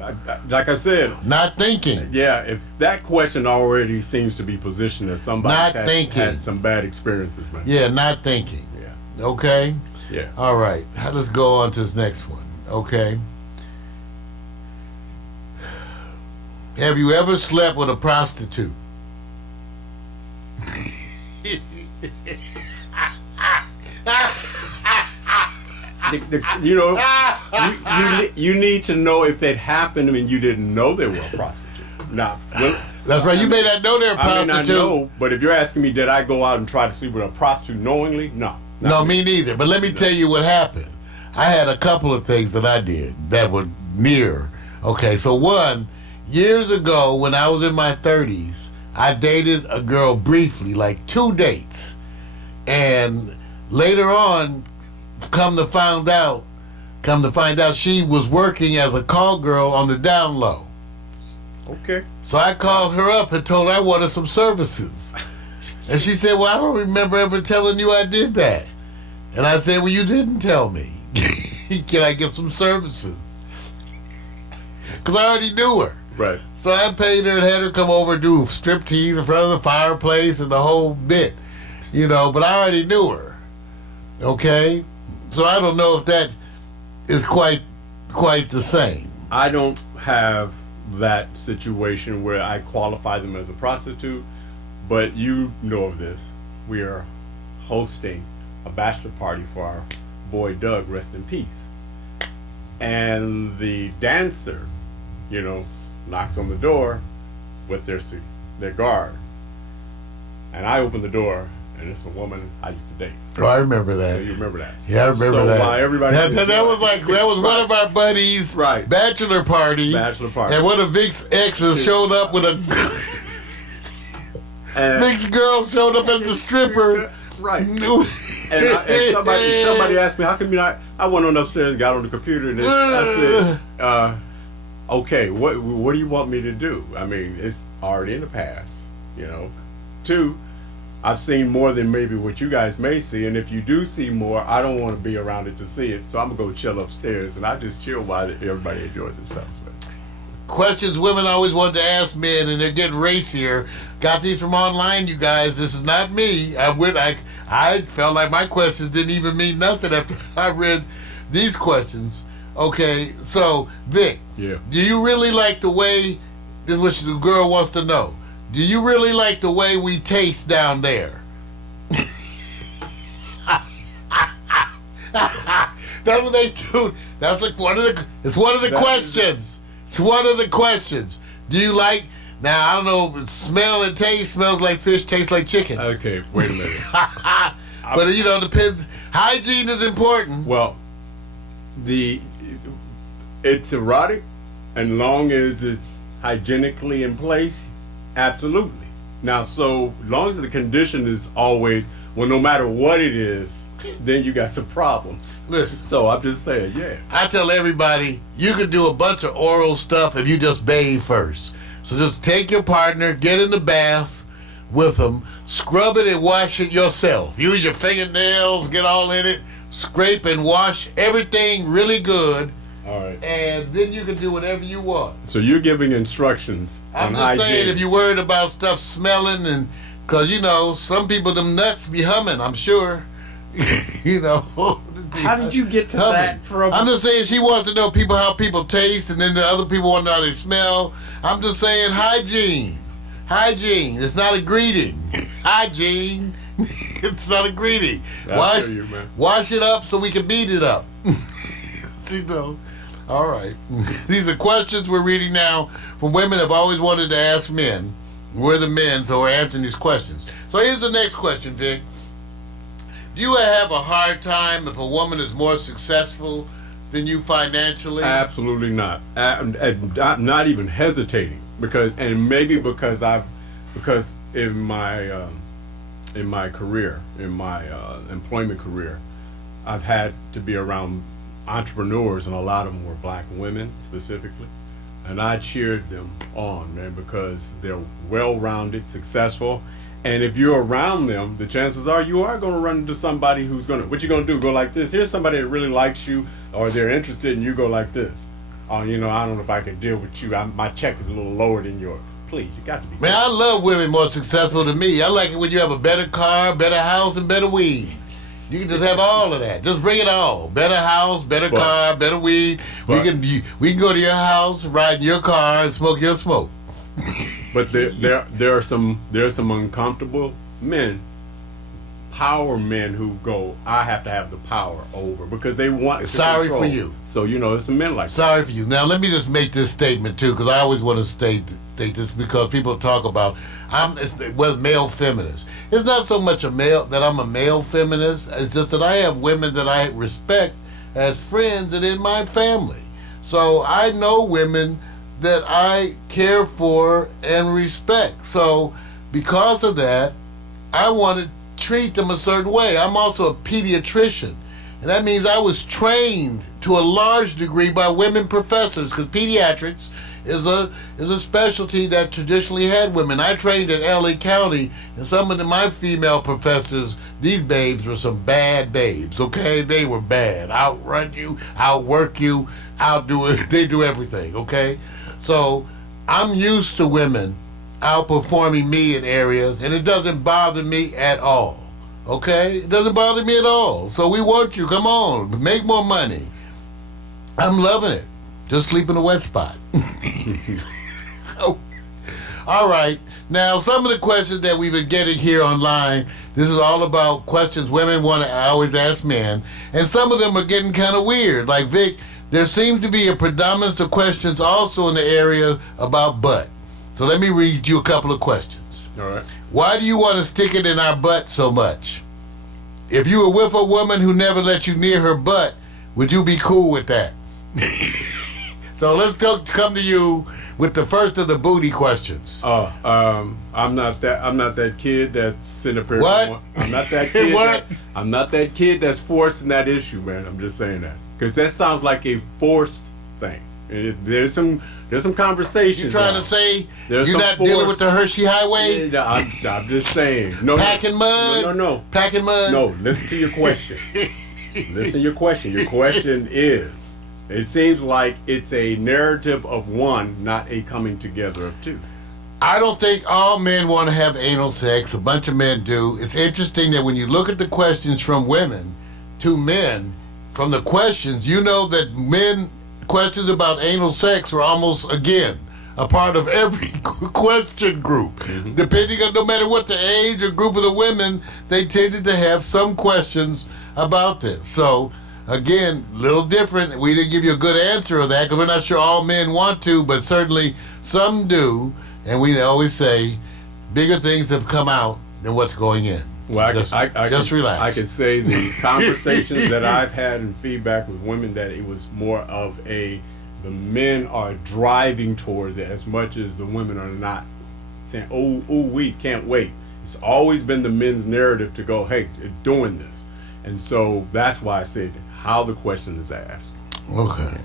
like I said, not thinking. Yeah, if that question already seems to be positioned as somebody had some bad experiences, man. Yeah, not thinking. Yeah. Okay? Yeah. All right. Let's go on to this next one. Okay. Have you ever slept with a prostitute? You need to know if it happened and you didn't know they were a prostitute. Now, that's right. You may not know they're a prostitute. I may not know, but if you're asking me, did I go out and try to sleep with a prostitute knowingly? No. No, me neither. But let me tell you what happened. I had a couple of things that I did that were near. Okay, so one, years ago when I was in my 30s, I dated a girl briefly, like 2 dates. And later on, come to find out, she was working as a call girl on the down low. Okay. So I called her up and told her I wanted some services. And she said, well, I don't remember ever telling you I did that. And I said, well, you didn't tell me. Can I get some services? Because I already knew her. Right. So I paid her and had her come over and do striptease in front of the fireplace and the whole bit. But I already knew her. Okay? So I don't know if that is quite the same. I don't have that situation where I qualify them as a prostitute, but you know of this. We are hosting a bachelor party for our boy Doug, rest in peace. And the dancer, knocks on the door with their guard. And I open the door, and it's a woman I used to date. Oh, I remember that. So you remember that? Yeah, I remember that. While everybody that was one of our buddies' bachelor party. Bachelor party. And one of Vic's exes showed up with Mixed girl showed up as the stripper. Right. And somebody asked me, how come you not? I went on upstairs and got on the computer and I said, okay, what do you want me to do? I mean, it's already in the past, you know. 2, I've seen more than maybe what you guys may see, and if you do see more, I don't want to be around it to see it, so I'm gonna go chill upstairs and I just chill while everybody enjoy themselves. Questions women always wanted to ask men, and they're getting racier. Got these from online, you guys. This is not me. I felt like my questions didn't even mean nothing after I read these questions. Okay, so Vic, yeah. Do you really like the way? This is what the girl wants to know. Do you really like the way we taste down there? That's what they do. That's like one of the. It's one of the questions. It's one of the questions. Do you like? Now I don't know. Smell and taste. Smells like fish. Tastes like chicken. Okay, wait a minute. But you know, depends. Hygiene is important. Well, it's erotic, and long as it's hygienically in place, absolutely. Now, so long as the condition is always, well, no matter what it is, then you got some problems. Listen. So I'm just saying, yeah. I tell everybody, you can do a bunch of oral stuff if you just bathe first. So just take your partner, get in the bath with them, scrub it and wash it yourself. Use your fingernails, get all in it, scrape and wash everything really good. All right. And then you can do whatever you want. So you're giving instructions I'm on just hygiene. saying, if you're worried about stuff smelling, and because you know some people, them nuts be humming, I'm sure. You know. How did you get to humming. that from? I'm just saying she wants to know how people taste, and then the other people want to know how they smell. I'm just saying hygiene. Hygiene. It's not a greeting. Hygiene. It's not a greeting. Wash it up so we can beat it up. You know. All right. These are questions we're reading now from women have always wanted to ask men. We're the men, so we're answering these questions. So here's the next question, Vic. Do you have a hard time if a woman is more successful than you financially? Absolutely not. I'm not even hesitating because in my career, in my employment career, I've had to be around entrepreneurs, and a lot of them were black women specifically, and I cheered them on, man, because they're well-rounded, successful, and if you're around them, the chances are you are going to run into somebody who's going to, what you going to do, go like this. Here's somebody that really likes you, or they're interested, and you go like this. Oh, you know, I don't know if I can deal with you. My check is a little lower than yours. Please, you got to be. Man, I love women more successful than me. I like it when you have a better car, better house, and better weed. You can just have all of that. Just bring it all. Better house, better car, better weed. We can go to your house, ride in your car, and smoke your smoke. But there are some uncomfortable men, power men who go, I have to have the power over, because they want to Sorry control. for you. So there's some men like Sorry for you. Now let me just make this statement too, because I always want to state this because people talk about male feminists. It's not so much I'm a male feminist. It's just that I have women that I respect as friends and in my family. So I know women that I care for and respect. So because of that, I want to treat them a certain way. I'm also a pediatrician, and that means I was trained to a large degree by women professors, because pediatrics is a specialty that traditionally had women. I trained at LA County, and some of my female professors, these babes were some bad babes, okay? They were bad. Outrun you, outwork you, outdo it. They do everything, okay? So I'm used to women outperforming me in areas, and it doesn't bother me at all. Okay? It doesn't bother me at all. So we want you. Come on. Make more money. I'm loving it. Just sleep in a wet spot. Oh. All right. Now, some of the questions that we've been getting here online, this is all about questions women want to always ask men, and some of them are getting kind of weird. Like, Vic, there seems to be a predominance of questions also in the area about butt. So let me read you a couple of questions. All right. Why do you want to stick it in our butt so much? If you were with a woman who never let you near her butt, would you be cool with that? So let's come to you with the first of the booty questions. I'm not that kid that's in a period. What? I'm not that kid. What? I'm not that kid that's forcing that issue, man. I'm just saying that because that sounds like a forced thing. There's some conversations. You trying now. to say There's you're some not dealing force. with the Hershey Highway? Yeah, I'm just saying. No, Packing mud? No. Packing mud? No, listen to your question. Listen to your question. Your question is, it seems like it's a narrative of one, not a coming together of two. I don't think all men want to have anal sex. A bunch of men do. It's interesting that when you look at the questions from women to men, from the questions, you know that men questions about anal sex are almost, again, a part of every question group. Mm-hmm. Depending on, no matter what the age or group of the women, they tended to have some questions about this. So, again, little different. We didn't give you a good answer of that because we're not sure all men want to, but certainly some do. And we always say bigger things have come out than what's going in. Well, just can, relax. I can say the conversations that I've had and feedback with women that it was more of the men are driving towards it as much as the women are not saying, oh, we can't wait. It's always been the men's narrative to go, hey, doing this. And so that's why I said how the question is asked. Okay.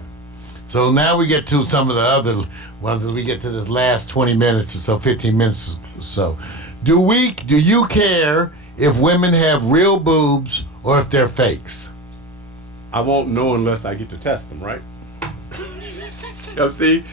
So now we get to some of the other ones as we get to this last 20 minutes or so, 15 minutes or so. Do you care if women have real boobs or if they're fakes? I won't know unless I get to test them, right? See,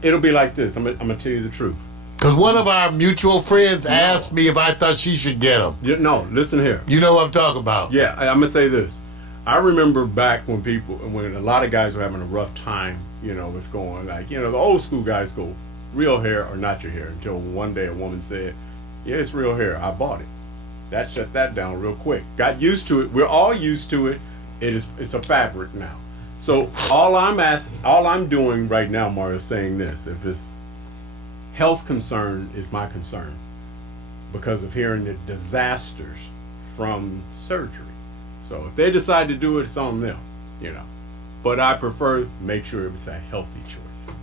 it'll be like this. I'm gonna tell you the truth. Because one of our mutual friends asked me if I thought she should get them. No, listen here. You know what I'm talking about. Yeah, I'm gonna say this. I remember back when a lot of guys were having a rough time, with going like, the old school guys go, real hair or not your hair, until one day a woman said, yeah, it's real hair. I bought it. That shut that down real quick. Got used to it. We're all used to it. It's a fabric now. So all I'm doing right now, Mario, is saying this. If it's health concern is my concern because of hearing the disasters from surgery. So if they decide to do it, it's on them, But I prefer make sure it's a healthy choice.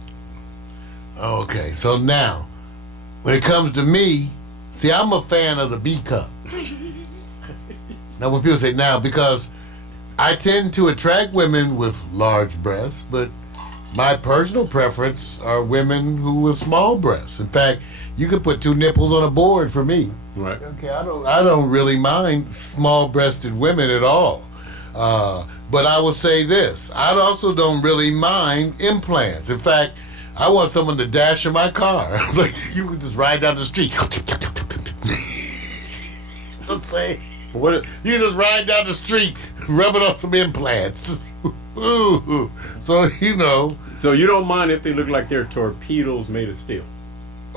Okay, so now, when it comes to me, see, I'm a fan of the B cup. Now, when people say now, because I tend to attract women with large breasts, but my personal preference are women who with small breasts. In fact, you could put 2 nipples on a board for me. Right. Okay, I don't really mind small-breasted women at all. But I will say this: I also don't really mind implants. In fact, I want someone to dash in my car. I was like, you can just ride down the street. Let's say. What? You just ride down the street, rubbing on some implants. Just, ooh. So, So you don't mind if they look like they're torpedoes made of steel?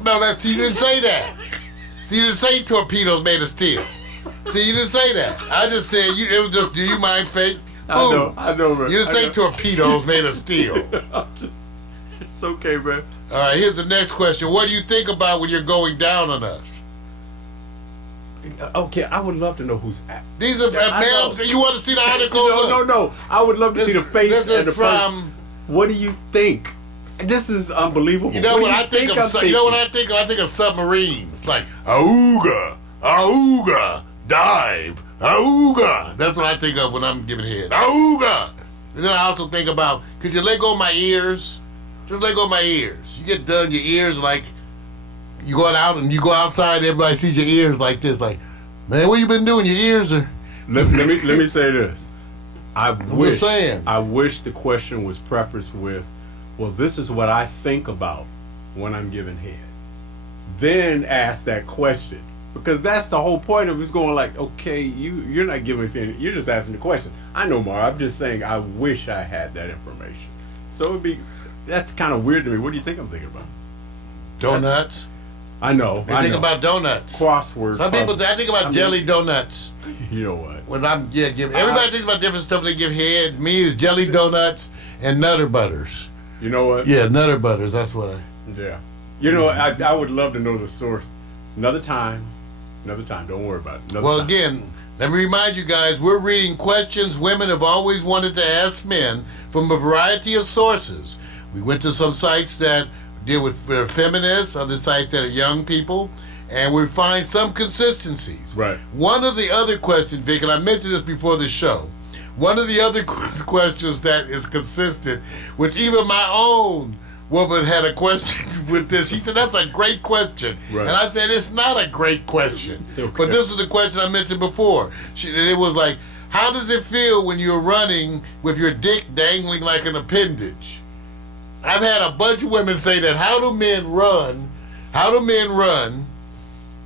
No, you didn't say that. See, you didn't say torpedoes made of steel. See, you didn't say that. I just said, it was just, do you mind fake? I know, man. You didn't say torpedoes made of steel. It's okay, man. All right, here's the next question. What do you think about when you're going down on us? Okay, I would love to know who's at. These are, ma'am, you want to see the article? No. I would love to see the face this is and the person. What do you think? This is unbelievable. You know what I think of? You know what I think of? I think of submarines. Like, auga, dive, auga. That's what I think of when I'm giving head. Auga. And then I also think about, could you let go of my ears? Just let go of my ears. You get done, your ears like, you going out and you go outside, everybody sees your ears like this. Like, man, what you been doing? Your ears are... Let me say this. I wish the question was prefaced with, well, this is what I think about when I'm giving head. Then ask that question. Because that's the whole point of it, is going like, okay, you're not giving us any, you're just asking the question. I know, Mar, I'm just saying I wish I had that information. So that's kind of weird to me. What do you think I'm thinking about? Donuts? I know. I think about donuts. Crossword. Some people say, I think about jelly donuts. You know what? When I'm everybody thinks about different stuff they give head. Me is jelly donuts and Nutter Butters. You know what? Yeah, Nutter Butters. That's what I. Yeah. You know, I would love to know the source. Another time. Don't worry about it. Again, let me remind you guys, we're reading questions women have always wanted to ask men from a variety of sources. We went to some sites that deal with feminists, other sites that are young people, and we find some consistencies. Right. One of the other questions, Vic, and I mentioned this before the show, one of the other questions that is consistent, which even my own woman had a question with this. She said, that's a great question. Right. And I said, it's not a great question. Okay. But this is the question I mentioned before. It was like, how does it feel when you're running with your dick dangling like an appendage? I've had a bunch of women say that. How do men run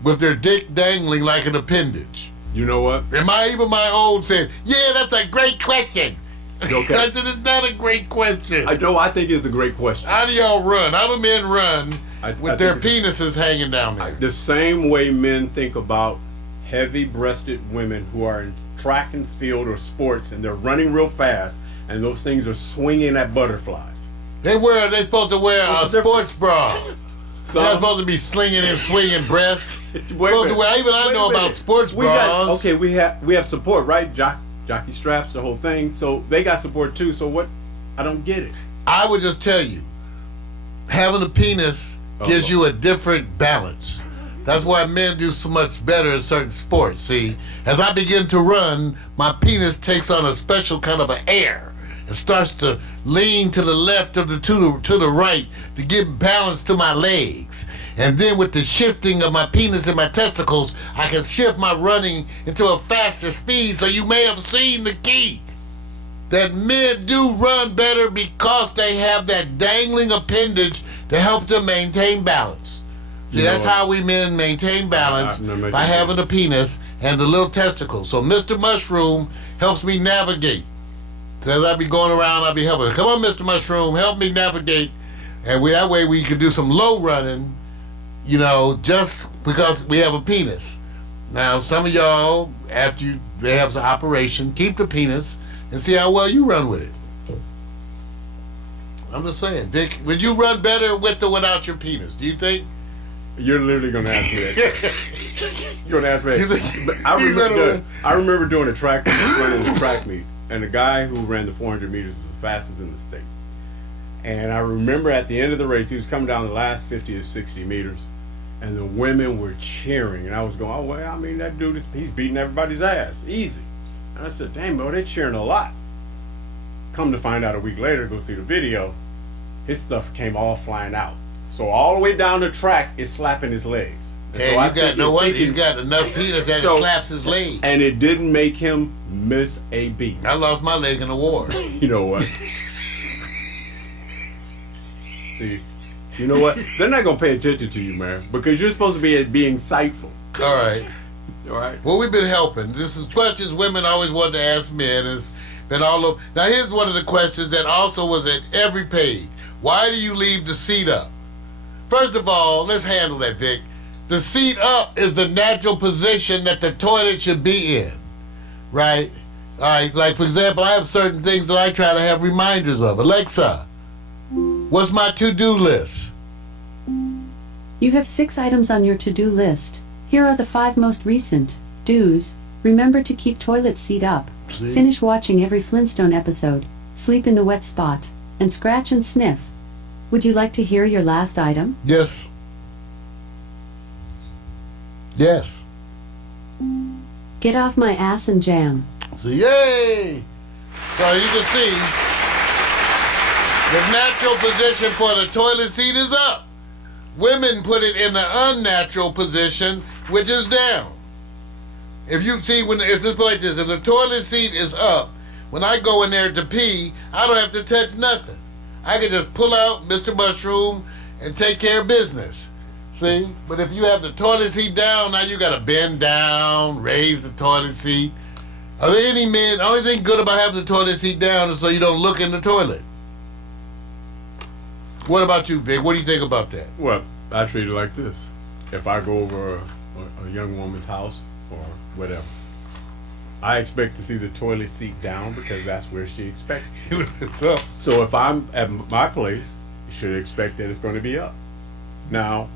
with their dick dangling like an appendage? You know what? And even my own said, yeah, that's a great question. Okay. I said, it's not a great question. I think it's a great question. How do y'all run? How do men run with their penises hanging down there? The same way men think about heavy-breasted women who are in track and field or sports, and they're running real fast, and those things are swinging at butterflies. They're supposed to wear a sports bra. They're supposed to be slinging and swinging breasts. I know about sports bras. We have support, right? Jockey straps, the whole thing. So they got support too. So what? I don't get it. I would just tell you, having a penis gives you a different balance. That's why men do so much better in certain sports. See, as I begin to run, my penis takes on a special kind of an air. It starts to lean to the left or to the right to give balance to my legs. And then with the shifting of my penis and my testicles, I can shift my running into a faster speed. So you may have seen the key. That men do run better because they have that dangling appendage to help them maintain balance. See, that's how we men maintain balance, by having a penis and the little testicles. So Mr. Mushroom helps me navigate. So as I be going around, I'll be helping. Come on, Mr. Mushroom, help me navigate. And that way we can do some low running, just because we have a penis. Now, some of y'all, after they have the operation, keep the penis and see how well you run with it. I'm just saying, Vic, would you run better with or without your penis? Do you think? You're literally going to ask me that. You're going to ask me that. But I remember doing a track meet, and the guy who ran the 400 meters was the fastest in the state. And I remember at the end of the race, he was coming down the last 50 to 60 meters, and the women were cheering. And I was going, that dude, he's beating everybody's ass. Easy. And I said, damn, bro, they're cheering a lot. Come to find out a week later, go see the video, his stuff came all flying out. So all the way down the track, it's slapping his legs. And so he's got enough penis that it slaps his leg. And it didn't make him miss a beat. I lost my leg in the war. You know what? See, you know what? They're not going to pay attention to you, man, because you're supposed to be insightful. All right. All right. Well, we've been helping. This is questions women always wanted to ask men. It's been all over. Now, here's one of the questions that also was at every page. Why do you leave the seat up? First of all, let's handle that, Vic. The seat up is the natural position that the toilet should be in, right? All right, like, for example, I have certain things that I try to have reminders of. Alexa, what's my to-do list? You have 6 items on your to-do list. Here are the 5 most recent do's. Remember to keep toilet seat up. See? Finish watching every Flintstone episode. Sleep in the wet spot. And scratch and sniff. Would you like to hear your last item? Yes. Yes. Get off my ass and jam. So, yay! So you can see, the natural position for the toilet seat is up. Women put it in the unnatural position, which is down. If you see, if it's like this, if the toilet seat is up, when I go in there to pee, I don't have to touch nothing. I can just pull out Mr. Mushroom and take care of business. See? But if you have the toilet seat down, now you got to bend down, raise the toilet seat. Are there any men, the only thing good about having the toilet seat down is so you don't look in the toilet. What about you, Vic? What do you think about that? Well, I treat it like this. If I go over a young woman's house or whatever, I expect to see the toilet seat down because that's where she expects it. So if I'm at my place, you should expect that it's going to be up. Now,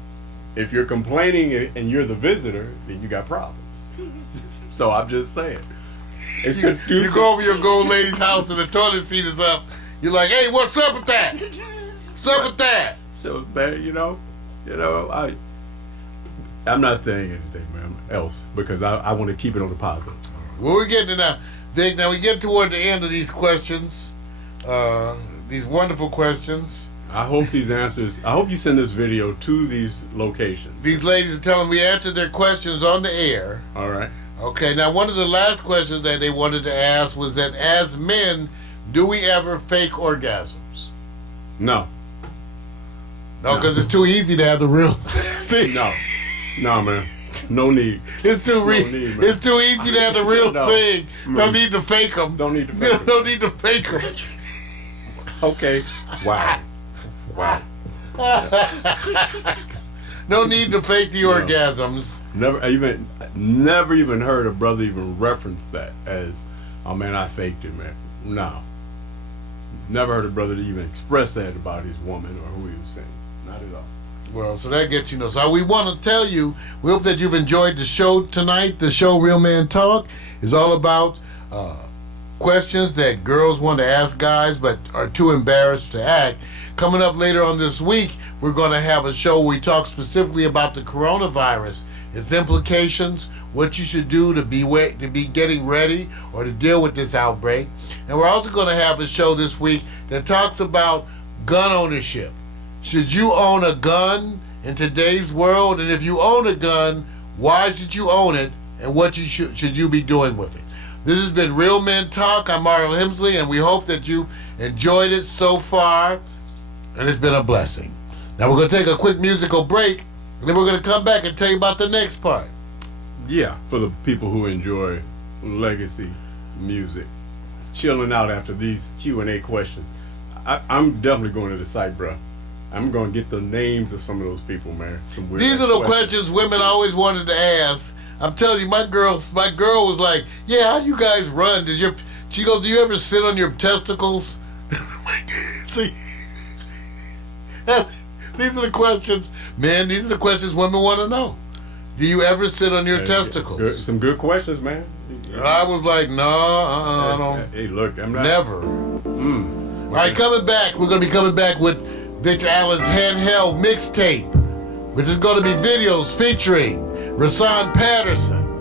if you're complaining and you're the visitor, then you got problems. So I'm just saying. It's you go over your gold lady's house and the toilet seat is up. You're like, hey, what's up with that? What's up with that? So, man, I'm not saying anything, man, else because I want to keep it on the positive. Well, we're getting to now, Vic. Now we get toward the end of these questions, these wonderful questions. I hope these answers. I hope you send this video to these locations. These ladies are telling we answered their questions on the air. All right. Okay. Now, one of the last questions that they wanted to ask was that as men, do we ever fake orgasms? No. No, because it's too easy to have the real thing. No, man. No need. It's too need, man. It's too easy to have the real thing. Man. Don't need to fake them. Don't need to fake them. Don't need to fake them. Okay. Wow. No need to fake the orgasms. Never even heard a brother even reference that as, oh man, I faked it, man. No. Never heard a brother even express that about his woman or who he was saying. Not at all. Well, so that gets So we want to tell you, we hope that you've enjoyed the show tonight. The show Real Man Talk is all about questions that girls want to ask guys but are too embarrassed to ask. Coming up later on this week, we're going to have a show where we talk specifically about the coronavirus, its implications, what you should do to be getting ready or to deal with this outbreak. And we're also going to have a show this week that talks about gun ownership. Should you own a gun in today's world? And if you own a gun, why should you own it? And what should you be doing with it? This has been Real Men Talk. I'm Mario Hemsley, and we hope that you enjoyed it so far. And it's been a blessing. Now we're going to take a quick musical break, and then we're going to come back and tell you about the next part. Yeah, for the people who enjoy legacy music, chilling out after these Q&A questions. I'm definitely going to the site, bro. I'm going to get the names of some of those people, man. These are the questions women always wanted to ask. I'm telling you, my girl was like, yeah, how do you guys run? She goes, do you ever sit on your testicles? See? These are the questions, man. These are the questions women want to know. Do you ever sit on your testicles? Some good questions, man. I was like, no, I don't. Hey, look, I'm not. Never. All right, coming back. We're going to be coming back with Victor Allen's handheld mixtape, which is going to be videos featuring Rasan Patterson,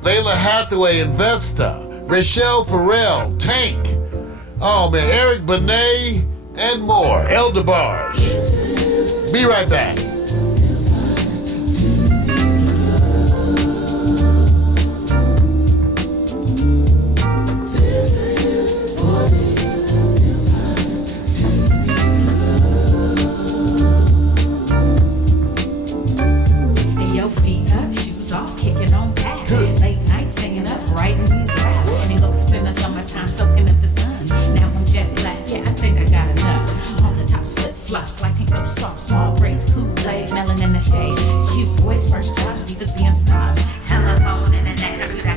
Layla Hathaway and Vesta, Rachelle Farrell, Tank, oh man, Eric Benet, and more. Elder Bars. Be right back. Liking so soft, small braids, Kool-Aid, melanin in the shade. Cute boys, first jobs, divas being stopped. Telephone, internet, computer,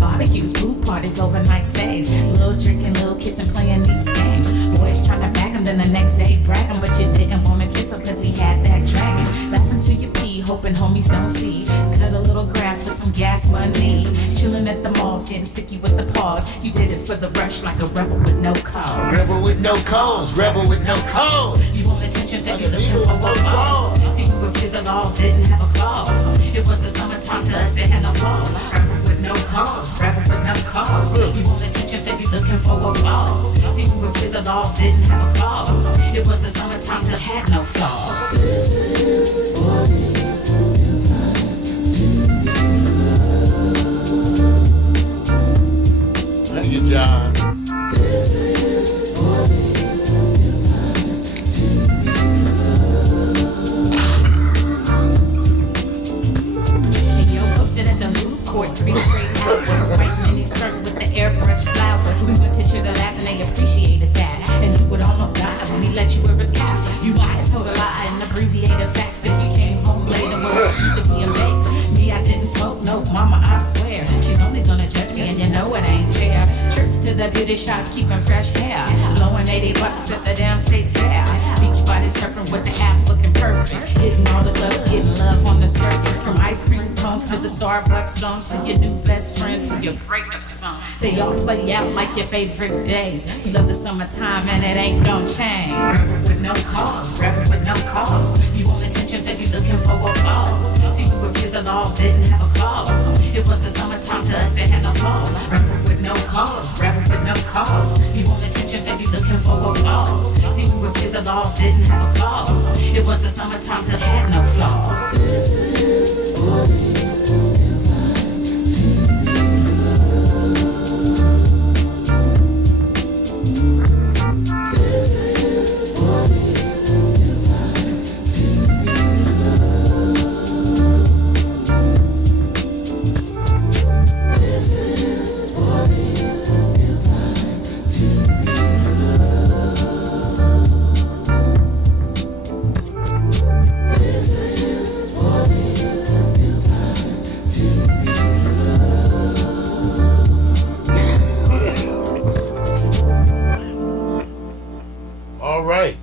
barbecues, pool parties, overnight stays. Little drinking, little kissing, playing these games. Boys trying to back him, then the next day bragging, but you didn't want to kiss him cause he had that dragon. Laughing till you pee, hoping homies don't see. Cut a little grass with some gas money. Chilling at the malls, getting sticky with the paws. You did it for the rush like a rebel with no cause. Rebel with no cause, rebel with no cause. You want attention, so you're looking for applause. See, we were fizzle laws, didn't have a clause. It was the summertime to us, it had no flaws. Rebel with no cause, rebel with no cause. You want attention, so you're looking for applause. See, we were fizzle laws, didn't have a clause. It was the summertime to had no flaws. This is what Thank you, John. this is what at the hoop court, 3 straight hours. White mini skirt with the airbrush flowers. We went to Sugar Labs and they appreciated that. And he would almost die when he let you wear his cap. You might have told a lie and abbreviated facts. If you came home late and were accused of being late. Me, I didn't smoke, mama, I swear. She's only gonna judge me and you know it ain't fair. Trips to the beauty shop, keeping fresh hair. Blowing $80 at the damn state fair. Beach body surfing with the abs looking perfect. Hitting all the clubs, getting love on the concerts. From ice cream cones to the Starbucks songs to your new best friend to your breakup song. They all play out like your favorite days. We love the summertime and it ain't gonna change. Rapping with no cause, rapping with no cause. You want attention, so you looking for applause. See, we were kids that laws didn't have a clause. It was the summertime to us, it had no flaws. Rapping with no cause, rapping with no cause. You want attention, so you looking for applause. See, we were kids that laws didn't have a clause. It was the summertime till it had no flaws. This is what it feels like to This is what it feels like to This is what it feels like This is what it feels like All right,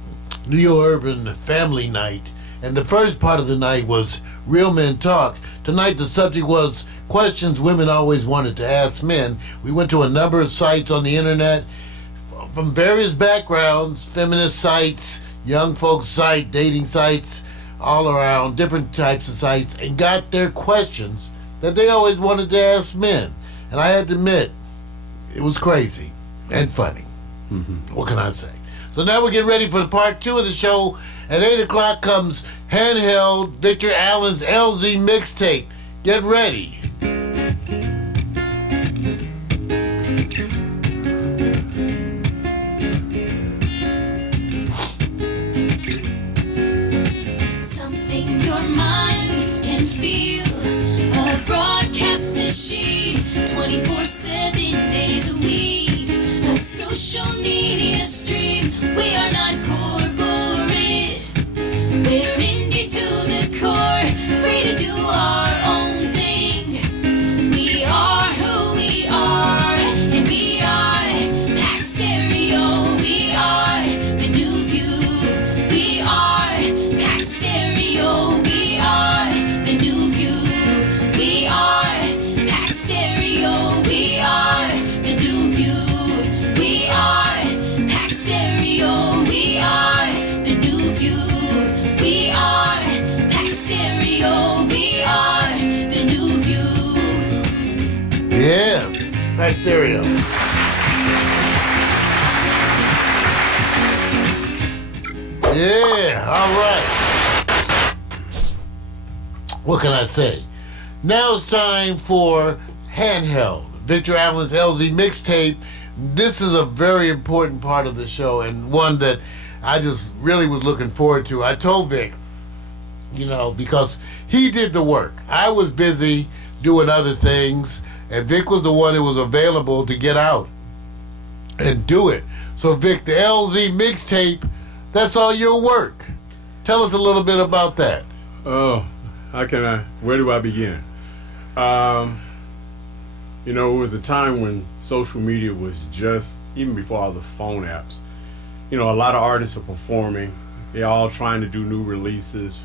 Neo Urban Family Night, and the first part of the night was Real Men Talk. Tonight the subject was questions women always wanted to ask men. We went to a number of sites on the internet from various backgrounds, feminist sites, young folks sites, dating sites, all around, different types of sites, and got their questions that they always wanted to ask men. And I had to admit, it was crazy and funny. What can I say? So now we get ready for the part 2 of the show. At 8 o'clock comes Handheld, Victor Allen's LZ mixtape. Get ready. Something your mind can feel. A broadcast machine, 24/7 days a week. A social media stream. We are not corporate. We're indie to the core, free to do our own thing. We are who we are, and we are Pax Stereo. We are the new view. We are Pax Stereo. We are the new view. We are Pax Stereo. We are the new view. We are Pax Stereo. We are the new view. We are Pax Stereo. We are the new view. Yeah, Pax Stereo. Yeah, all right. What can I say? Now it's time for Handheld, Victor Allen's LZ mixtape. This is a very important part of the show and one that I just really was looking forward to. I told Vic, because he did the work. I was busy doing other things, and Vic was the one who was available to get out and do it. So Vic, the LZ mixtape, that's all your work. Tell us a little bit about that. Oh, where do I begin? It was a time when social media was just, even before all the phone apps, a lot of artists are performing. They're all trying to do new releases,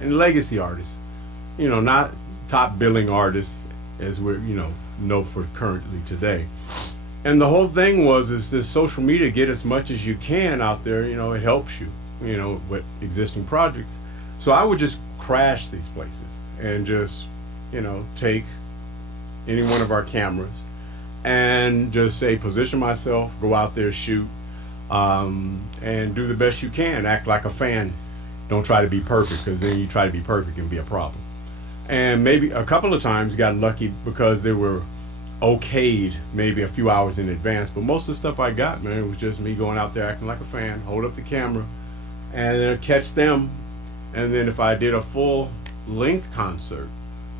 and legacy artists, not top billing artists as we're, know for currently today. And the whole thing is this social media, get as much as you can out there, it helps you, with existing projects. So I would just crash these places and just, take any one of our cameras and just say, position myself, go out there, shoot, and do the best you can, act like a fan. Don't try to be perfect, because then you try to be perfect and be a problem. And maybe a couple of times got lucky because they were okayed maybe a few hours in advance, but most of the stuff I got, man, it was just me going out there acting like a fan, hold up the camera, and then catch them. And then if I did a full length concert,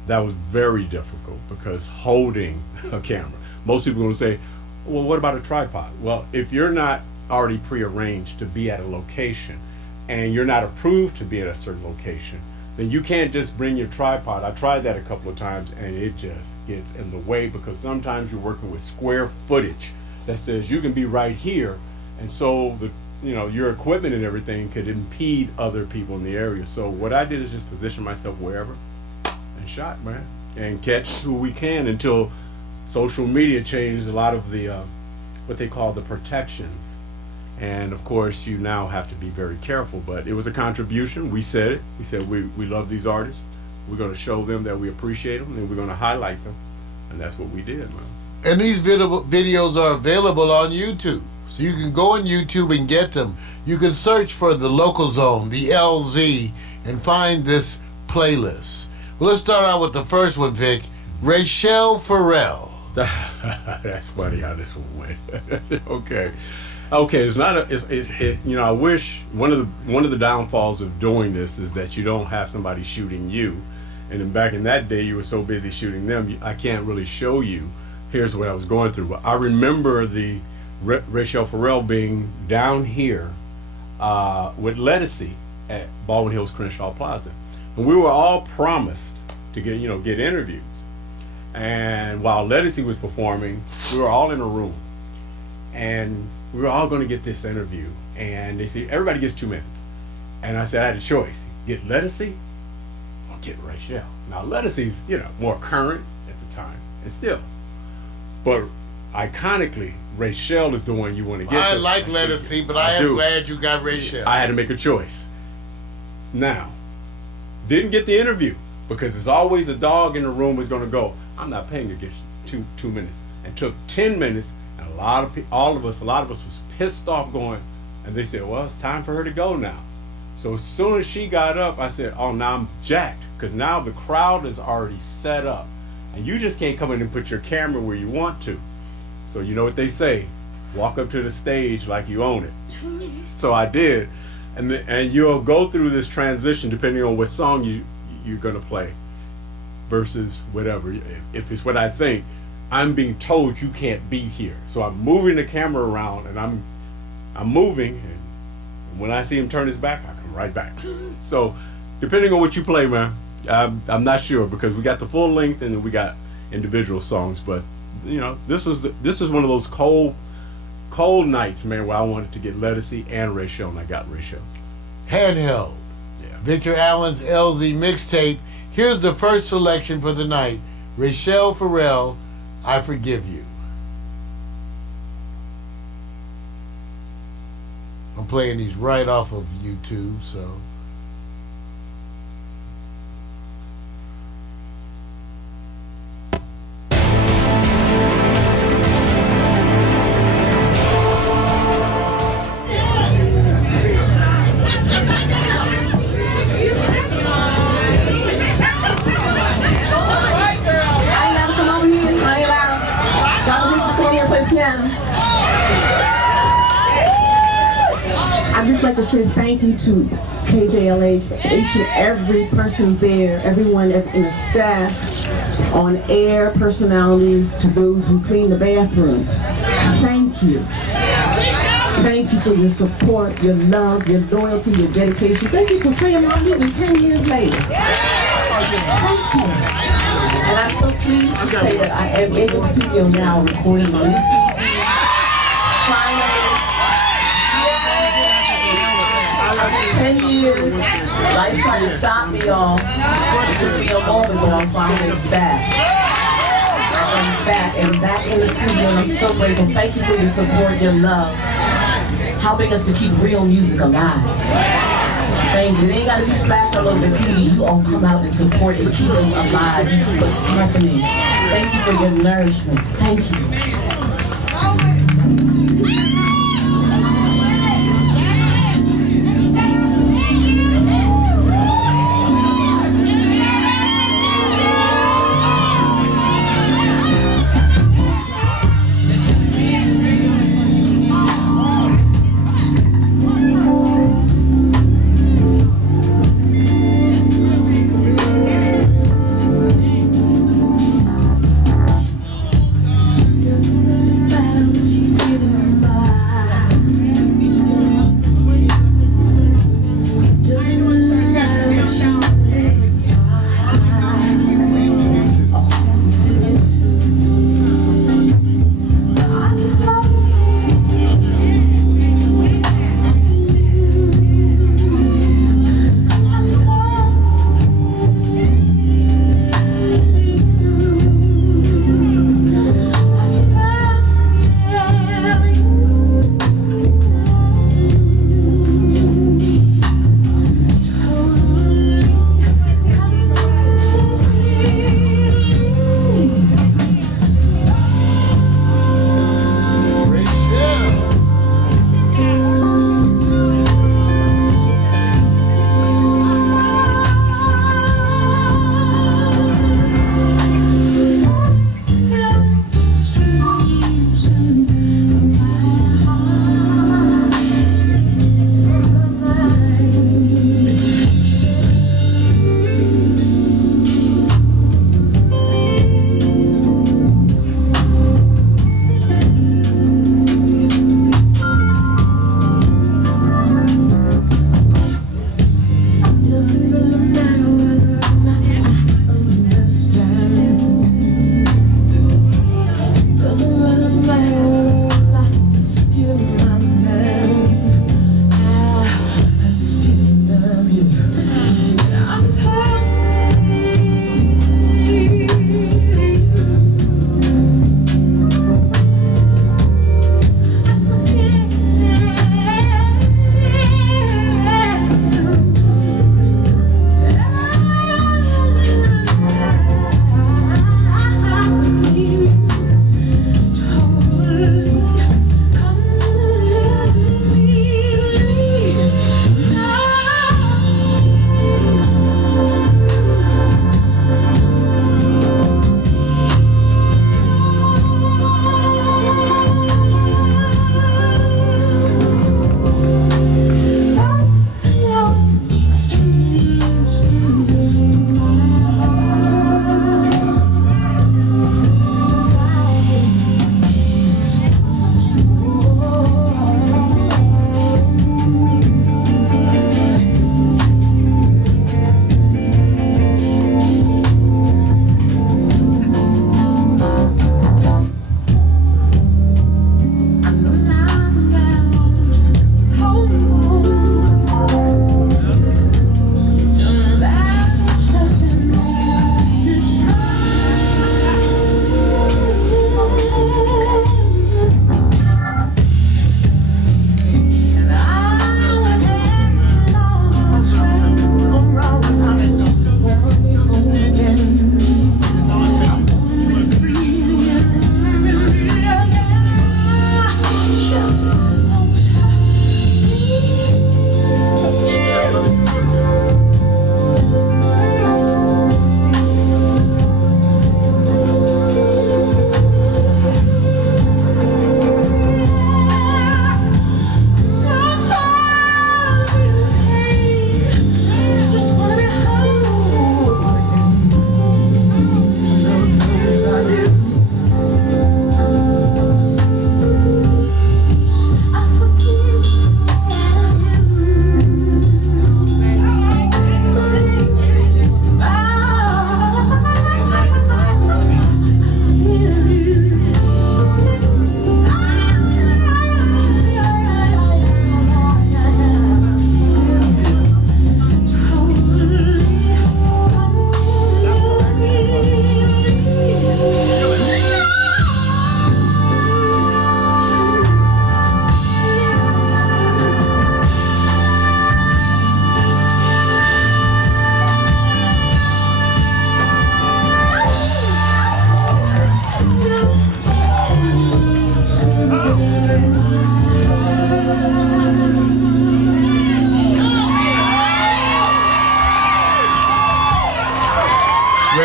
that was very difficult because holding a camera. Most people are going to say, well, what about a tripod? Well, if you're not already prearranged to be at a location and you're not approved to be at a certain location, then you can't just bring your tripod. I tried that a couple of times and it just gets in the way, because sometimes you're working with square footage that says you can be right here, and so your equipment and everything could impede other people in the area. So what I did is just position myself wherever and shot, man, and catch who we can until social media changed a lot of the what they call the protections. And of course, you now have to be very careful. But it was a contribution. We said it. We said we love these artists. We're going to show them that we appreciate them, and we're going to highlight them. And that's what we did, man. And these videos are available on YouTube. So you can go on YouTube and get them. You can search for the Local Zone, the LZ, and find this playlist. Well, let's start out with the first one, Vic. Rachelle Farrell. That's funny how this one went. Okay. It's not you know, I wish one of the downfalls of doing this is that you don't have somebody shooting you. And then back in that day, you were so busy shooting them, I can't really show you. Here's what I was going through. But I remember the Rachelle Farrell being down here with Lettucey at Baldwin Hills Crenshaw Plaza. And we were all promised to get interviews. And while Lettucey was performing, we were all in a room. And we were all going to get this interview. And they said, everybody gets 2 minutes. And I said, I had a choice. Get Lettucey or get Rachelle. Now, Lettucey's, more current at the time. And still. But iconically, Rachelle is the one you want to get. I like Lettucey, but I am glad you got Rachelle. I had to make a choice. Now, didn't get the interview because there's always a dog in the room who's going to go, I'm not paying to get 2 minutes. And took 10 minutes, and a lot of us was pissed off going, and they said, well, it's time for her to go now. So as soon as she got up, I said, oh, now I'm jacked because now the crowd is already set up. And you just can't come in and put your camera where you want to. So you know what they say, walk up to the stage like you own it. So I did. And you'll go through this transition depending on what song you're going to play versus whatever. If it's what I think, I'm being told you can't be here. So I'm moving the camera around and I'm moving. And when I see him turn his back, I come right back. So depending on what you play, man, I'm not sure because we got the full length and then we got individual songs. But this was one of those cold nights, man, where I wanted to get Lettucey and Rachelle, and I got Rachelle. Handheld. Yeah. Victor Allen's LZ mixtape. Here's the first selection for the night. Rachelle Farrell, I Forgive You. I'm playing these right off of YouTube, so. I'd just like to say thank you to KJLH, each and every person there, everyone in the staff, on air personalities, to those who clean the bathrooms. Thank you. Thank you for your support, your love, your loyalty, your dedication. Thank you for playing my music 10 years later. Thank you. And I'm so pleased to say that I am in the studio now recording my new CD. Finally. 10 years, life tried to stop me all. It took me a moment, but I'm finally back. I'm back in the studio, and I'm so grateful. Thank you for your support, your love, helping us to keep real music alive. Thank you. It ain't got to be splashed all over the TV. You all come out and support and keep us alive. You keep us happening. Thank you for your nourishment. Thank you. Just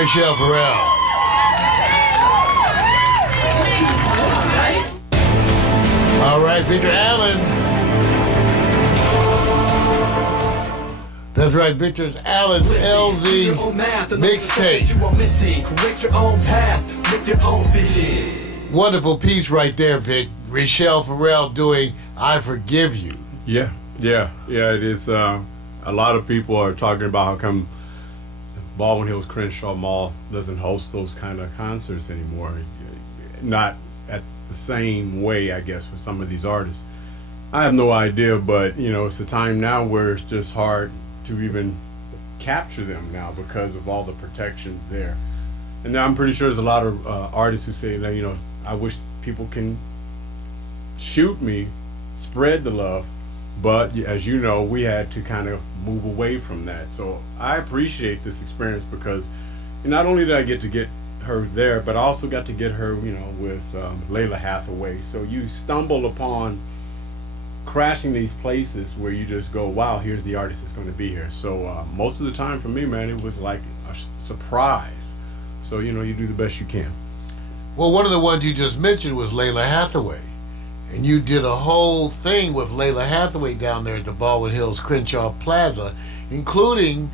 Rochelle Farrell. All right, Victor Allen. That's right, Victor Allen's LZ mixtape. Correct your own path with your own vision. Wonderful piece right there, Vic. Rochelle Farrell doing I Forgive You. Yeah. It is. A lot of people are talking about how come Baldwin Hills Crenshaw Mall doesn't host those kind of concerts anymore. Not at the same way, I guess, for some of these artists. I have no idea, but it's a time now where it's just hard to even capture them now because of all the protections there. And now I'm pretty sure there's a lot of artists who say that, I wish people can shoot me, spread the love, but as you know, we had to kind of move away from that. So I appreciate this experience because not only did I get to get her there, but I also got to get her, with Layla Hathaway. So you stumble upon crashing these places where you just go, wow, here's the artist that's going to be here. So most of the time for me, man, it was like a surprise. So, you do the best you can. Well, one of the ones you just mentioned was Layla Hathaway. And you did a whole thing with Layla Hathaway down there at the Baldwin Hills Crenshaw Plaza, including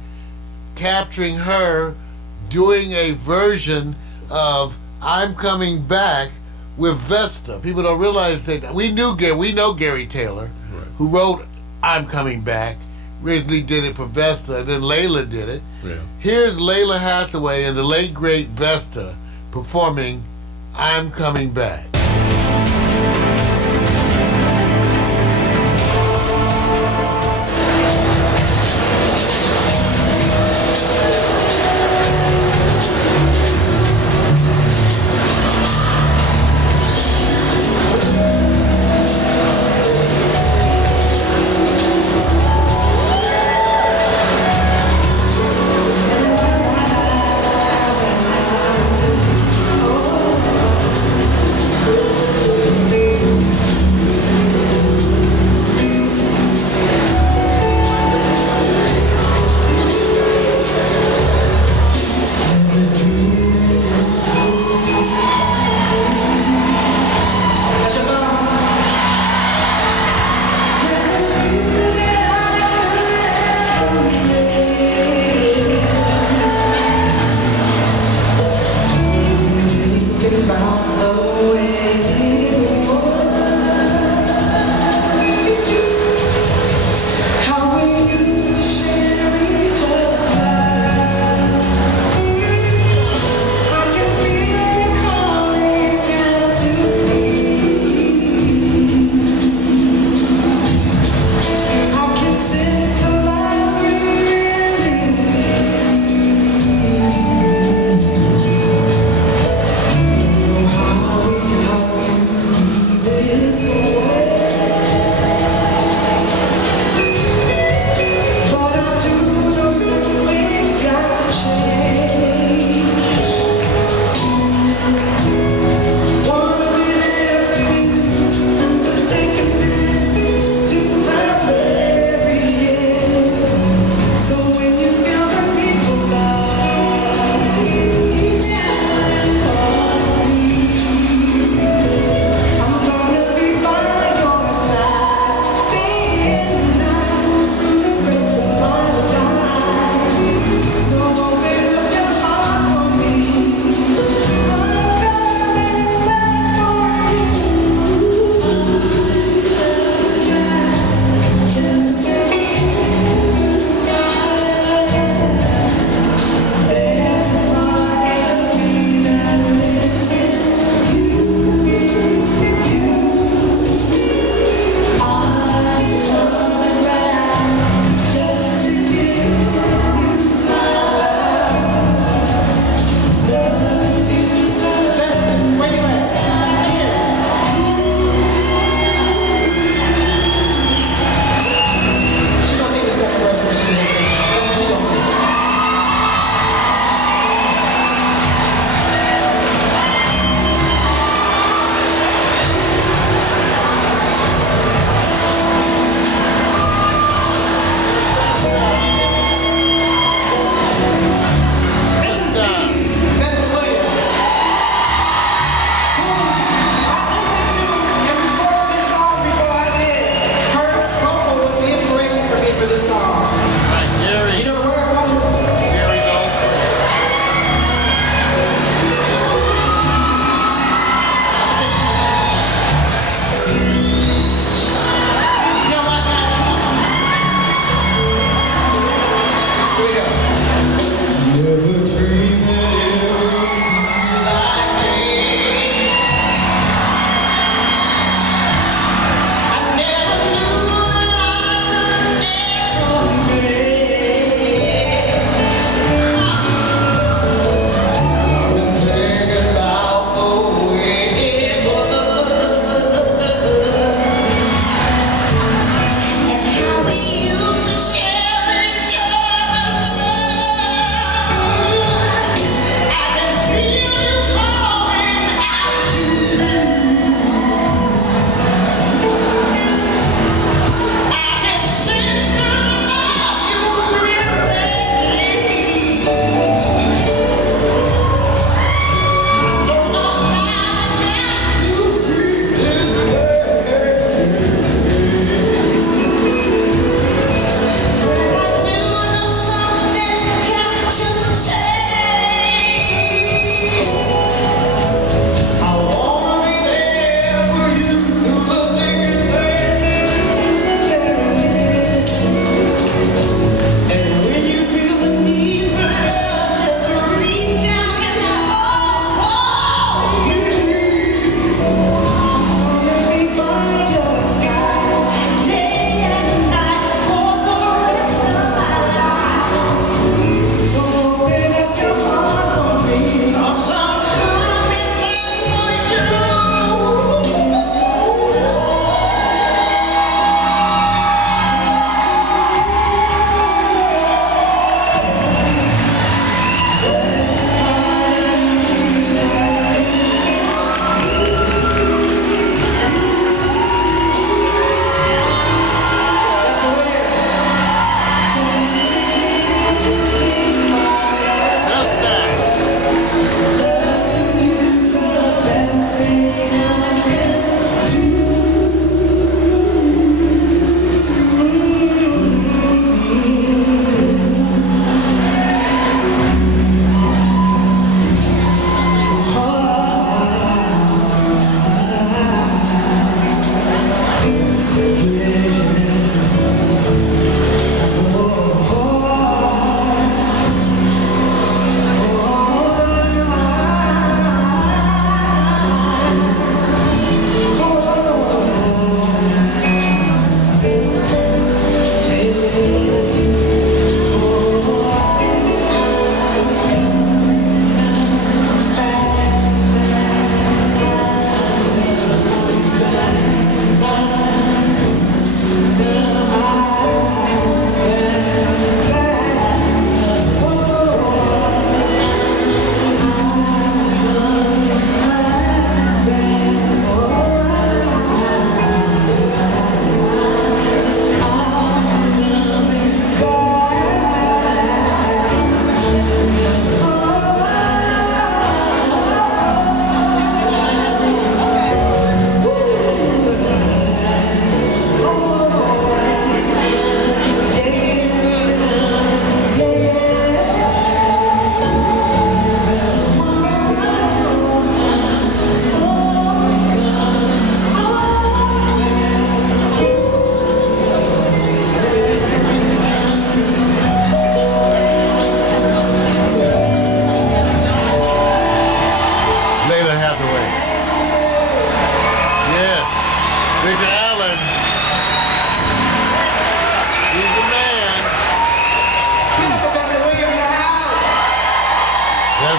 capturing her doing a version of I'm Coming Back with Vesta. People don't realize that we know Gary Taylor, right, who wrote I'm Coming Back, originally did it for Vesta, and then Layla did it. Yeah. Here's Layla Hathaway and the late great Vesta performing I'm Coming Back.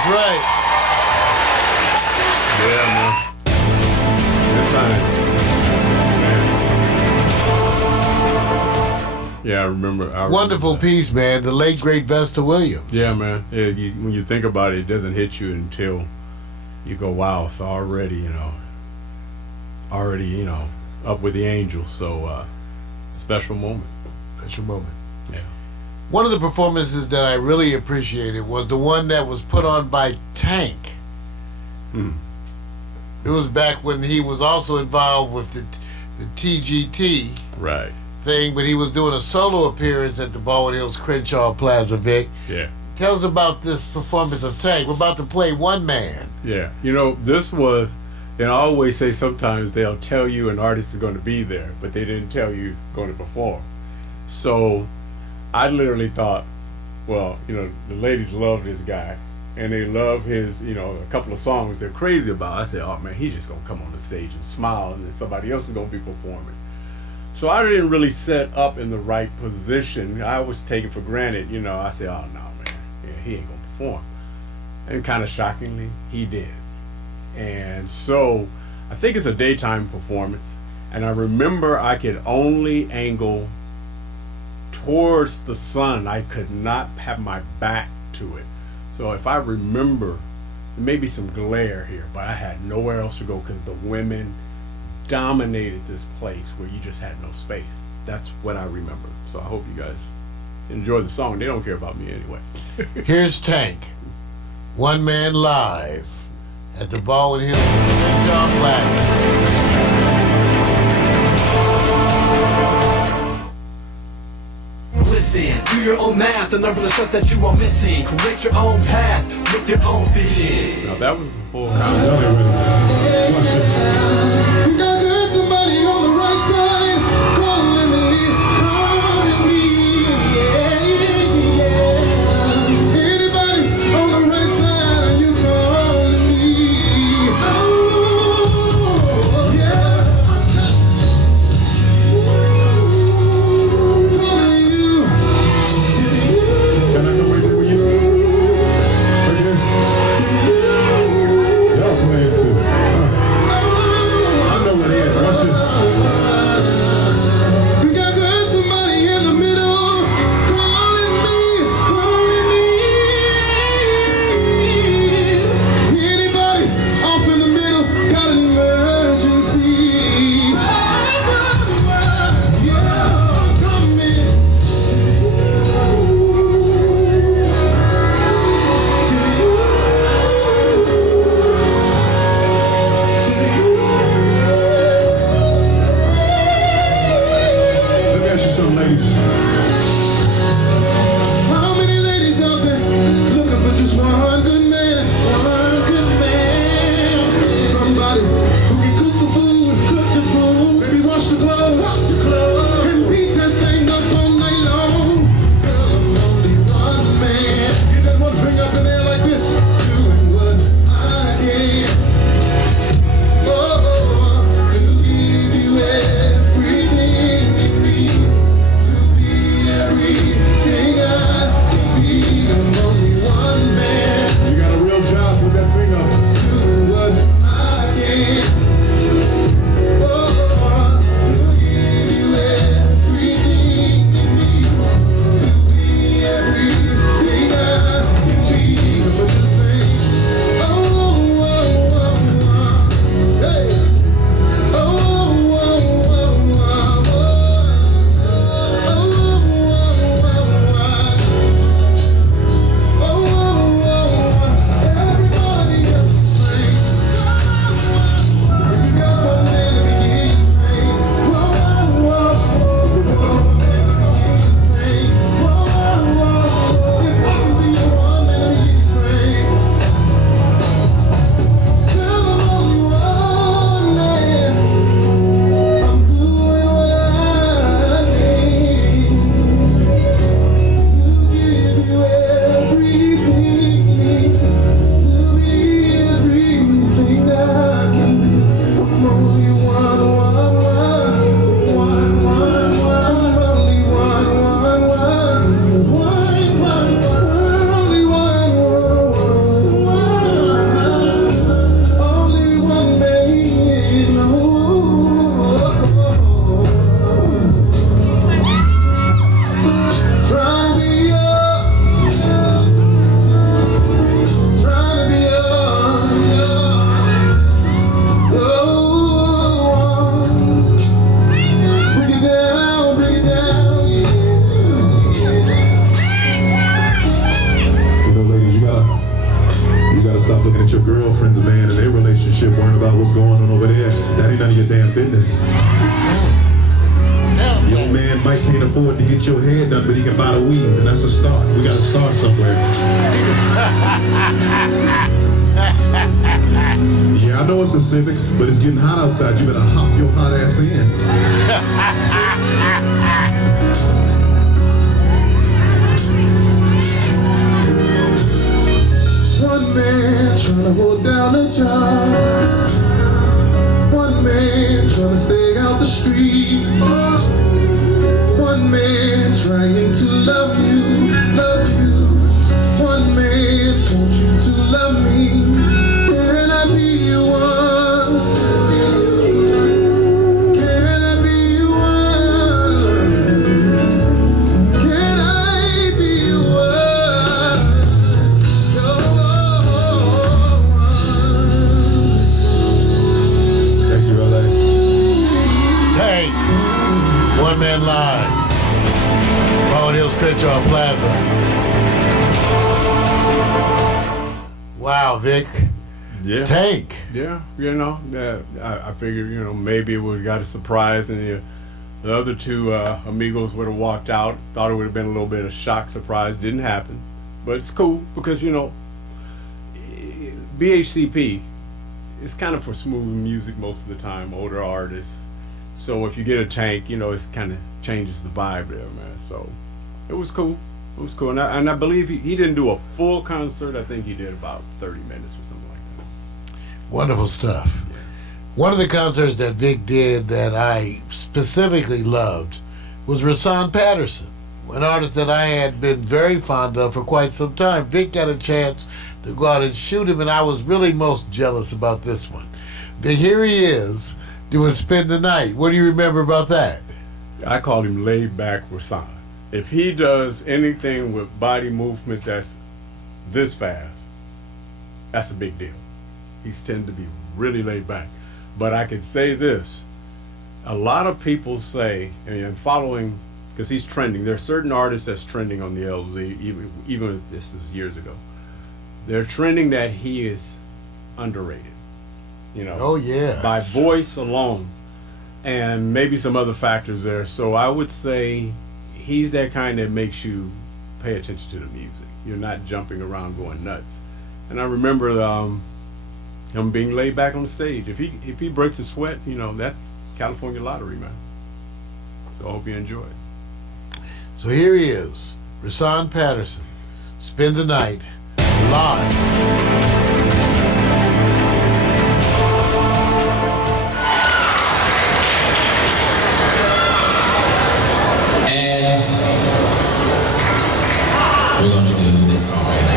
That's right. Yeah, man. Good times. Man. Yeah, I remember. Wonderful that. piece, man. The late great Vesta Williams. Yeah, man. Yeah, when you think about it, it doesn't hit you until you go, wow, it's already, up with the angels. So, special moment. Special moment. Yeah. One of the performances that I really appreciated was the one that was put on by Tank. It was back when he was also involved with the TGT Right. thing, but he was doing a solo appearance at the Baldwin Hills Crenshaw Plaza Vic. Yeah. Tell us about this performance of Tank. We're about to play One Man. Yeah. This was, and I always say sometimes they'll tell you an artist is going to be there, but they didn't tell you he's going to perform. So I literally thought, well, the ladies love this guy, and they love his, a couple of songs they're crazy about. I said, oh man, he's just going to come on the stage and smile, and then somebody else is going to be performing. So I didn't really set up in the right position. I was taken for granted, I said, oh no, man, yeah, he ain't going to perform. And kind of shockingly, he did. And so I think it's a daytime performance, and I remember I could only angle towards the sun. I could not have my back to it. So if I remember, there may be some glare here, but I had nowhere else to go because the women dominated this place where you just had no space. That's what I remember. So I hope you guys enjoy the song. They don't care about me anyway. Here's Tank. One Man live at the Baldwin Hills Crenshaw Plaza. Listen, do your own math and learn from the stuff that you are missing. Create your own path with your own vision. Now that was the full concert. You got good somebody on the right side, calling me, yeah, yeah. Anybody on the right side, you calling me, oh, yeah. Calling you, to you. Can I come right here with you? Right here? To you. Y'all playing too. I know what it is. Watch this. You got somebody in the middle calling me. Anybody off in the middle got an emergency? Yeah, come in. Let me ask you something, ladies. How many ladies out there looking for just one good man? One good man. Somebody who can cook the food, maybe wash the clothes, and beat that thing up all night long. Girl, I'm only one man. Get that one finger up in there like this, doing what I can. Oh, to give you everything you need to be girlfriend's man and their relationship worrying about what's going on over there. That ain't none of your damn business. Your man might can't afford to get your hair done, but he can buy the weave, and that's a start. We gotta start somewhere. Yeah, I know it's a Civic, but it's getting hot outside. You better hop your hot ass in. One man trying to hold down a job. One man trying to stay out the street. One man trying to love you, love you. One man wants you to love me. Can I be your one? Can I be your one? Can I be your one? Thank you, LA. Tank. One Man Live. Bone Hill Stretch-Off Plaza. Wow, Vic. Yeah. Tank. Yeah, I figured, maybe it would have got a surprise and the other two amigos would have walked out. Thought it would have been a little bit of shock surprise. Didn't happen. But it's cool because, BHCP is kind of for smooth music most of the time, older artists. So if you get a Tank, it kind of changes the vibe there, man. So it was cool. It was cool. And I believe he didn't do a full concert. I think he did about 30 minutes or something like that. Wonderful stuff. Yeah. One of the concerts that Vic did that I specifically loved was Rasan Patterson, an artist that I had been very fond of for quite some time. Vic got a chance to go out and shoot him, and I was really most jealous about this one. Here he is doing Spend the Night. What do you remember about that? I call him laid back Rasan. If he does anything with body movement that's this fast, that's a big deal. He's tend to be really laid back. But I could say this, a lot of people say, and following, because he's trending, there are certain artists that's trending on the LZ, even if this was years ago. They're trending that he is underrated. Oh, yeah. By voice alone, and maybe some other factors there. So I would say he's that kind that makes you pay attention to the music. You're not jumping around going nuts. And I remember him being laid back on the stage. If he breaks a sweat, that's California lottery, man. So I hope you enjoy it. So here he is, Rasan Patterson, Spend the Night, live. We're gonna do this song right now.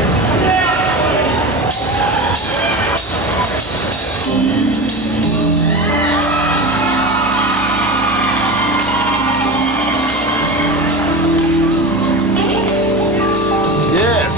Yes.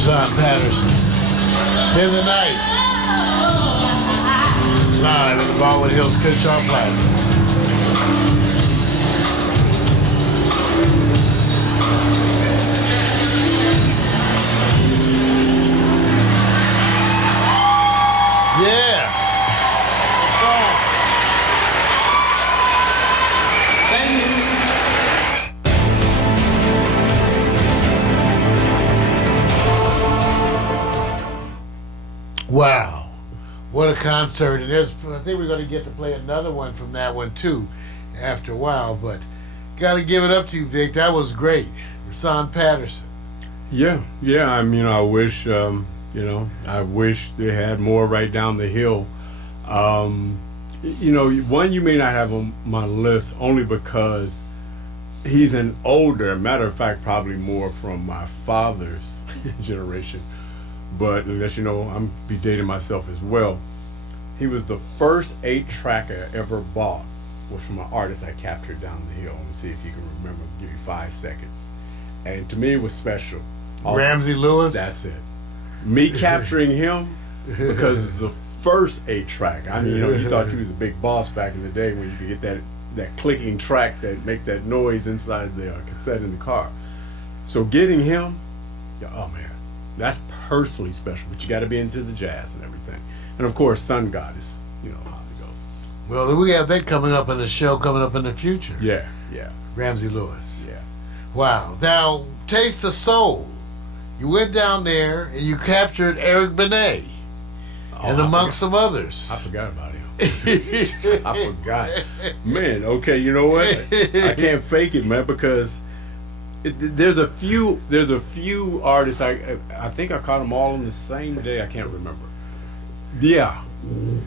Rashawn Patterson. Spend the night. Live at the Baldwin Hills Crenshaw Plaza. Yeah. Thank you. Wow. What a concert. And I think we're going to get to play another one from that one too after a while, but got to give it up to you, Vic. That was great. Rashawn Patterson. Yeah. I mean, I wish, I wish they had more right down the hill. One, you may not have on my list only because he's an older, matter of fact, probably more from my father's generation. But as you know, I'm be dating myself as well. He was the first 8-track I ever bought was from an artist I captured down the hill. Let me see if you can remember. I'll give you 5 seconds. And to me, it was special. Ramsey Lewis? That's it. Me capturing him because it's the first 8-track. I mean, you thought you was a big boss back in the day when you could get that clicking track that make that noise inside the cassette in the car. So getting him, oh man. That's personally special, but you got to be into the jazz and everything. And of course, Sun Goddess, how it goes. Well, we have that coming up in the show, coming up in the future. Yeah. Ramsey Lewis. Yeah. Wow. Now, Taste of Soul. You went down there and you captured Eric Benet, and amongst some others. I forgot about him. I forgot. Man, okay, you know what? I can't fake it, man, because there's a few artists. I think I caught them all on the same day. I can't remember. Yeah.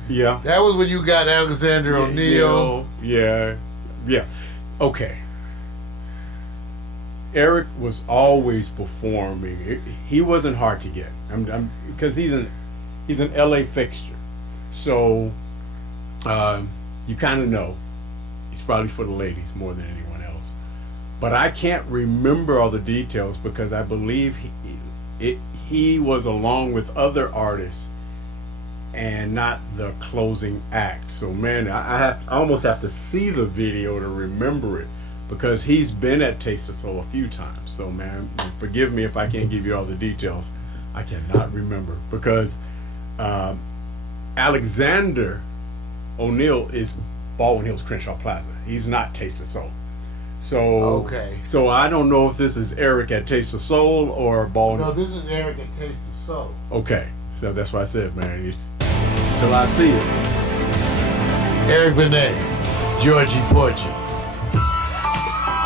That was when you got Alexander O'Neal. Yeah. Okay. Eric was always performing. He wasn't hard to get. Because he's an LA fixture. So you kind of know he's probably for the ladies more than anyone else. But I can't remember all the details because I believe he was along with other artists and not the closing act. So man, I almost have to see the video to remember it because he's been at Taste of Soul a few times. So man, forgive me if I can't give you all the details. I cannot remember because Alexander O'Neal is Baldwin Hills Crenshaw Plaza. He's not Taste of Soul. So I don't know if this is Eric at Taste of Soul or Baldwin. No, this is Eric at Taste of Soul. Okay, so that's why I said, man, till I see it. Eric Benet, Georgie Porgy.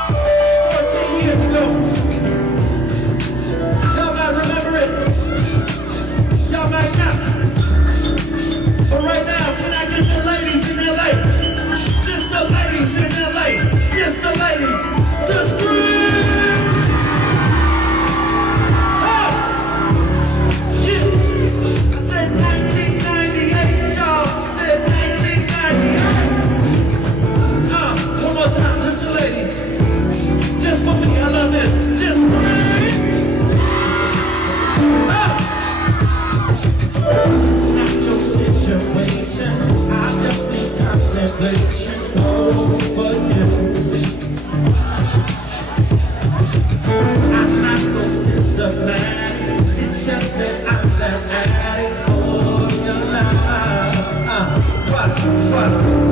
14 years ago. Y'all might remember it. Y'all might not. But right now, can I get the ladies in LA? Just the ladies in LA. Just the ladies to scream. Oh! Yeah. I said 1998, y'all. I said 1998. One more time, just the ladies. Just for me, I love this. Just for me. It's not your situation. I just need contemplation over you. I'm not so systematic. It's just that I'm that addict for your love. What?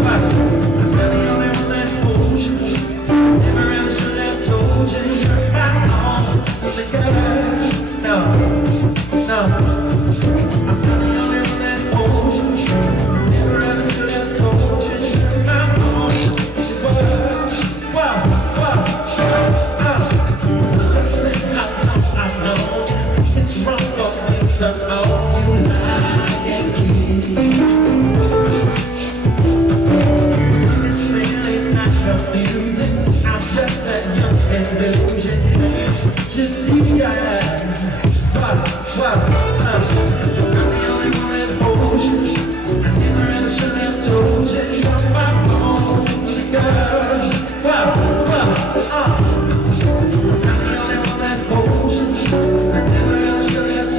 I'm really only on that potion. Never ever should have told you you're my only girl. No. I'm really only on that potion. Never ever should have told you you're my only girl. Just let I know it's wrong for me to own you like you. It's really not confusing. I'm just that young illusion. Can't you see that? I'm the only one that holds you. I never ever should have told you you're my only girl. I'm the only one that holds you. I never ever should have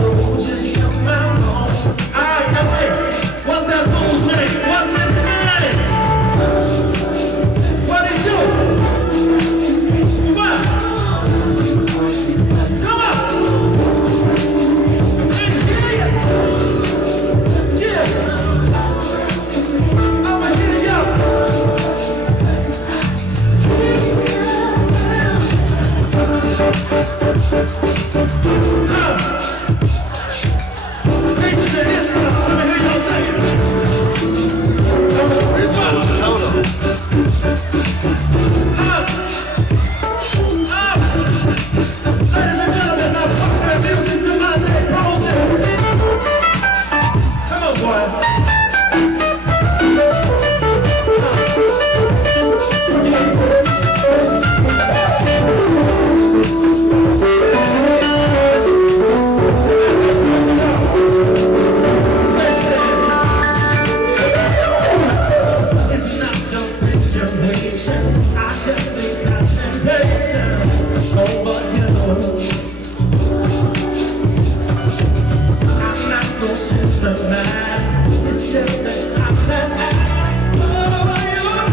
doesn't matter. It's just that I'm that addict. Oh, you know.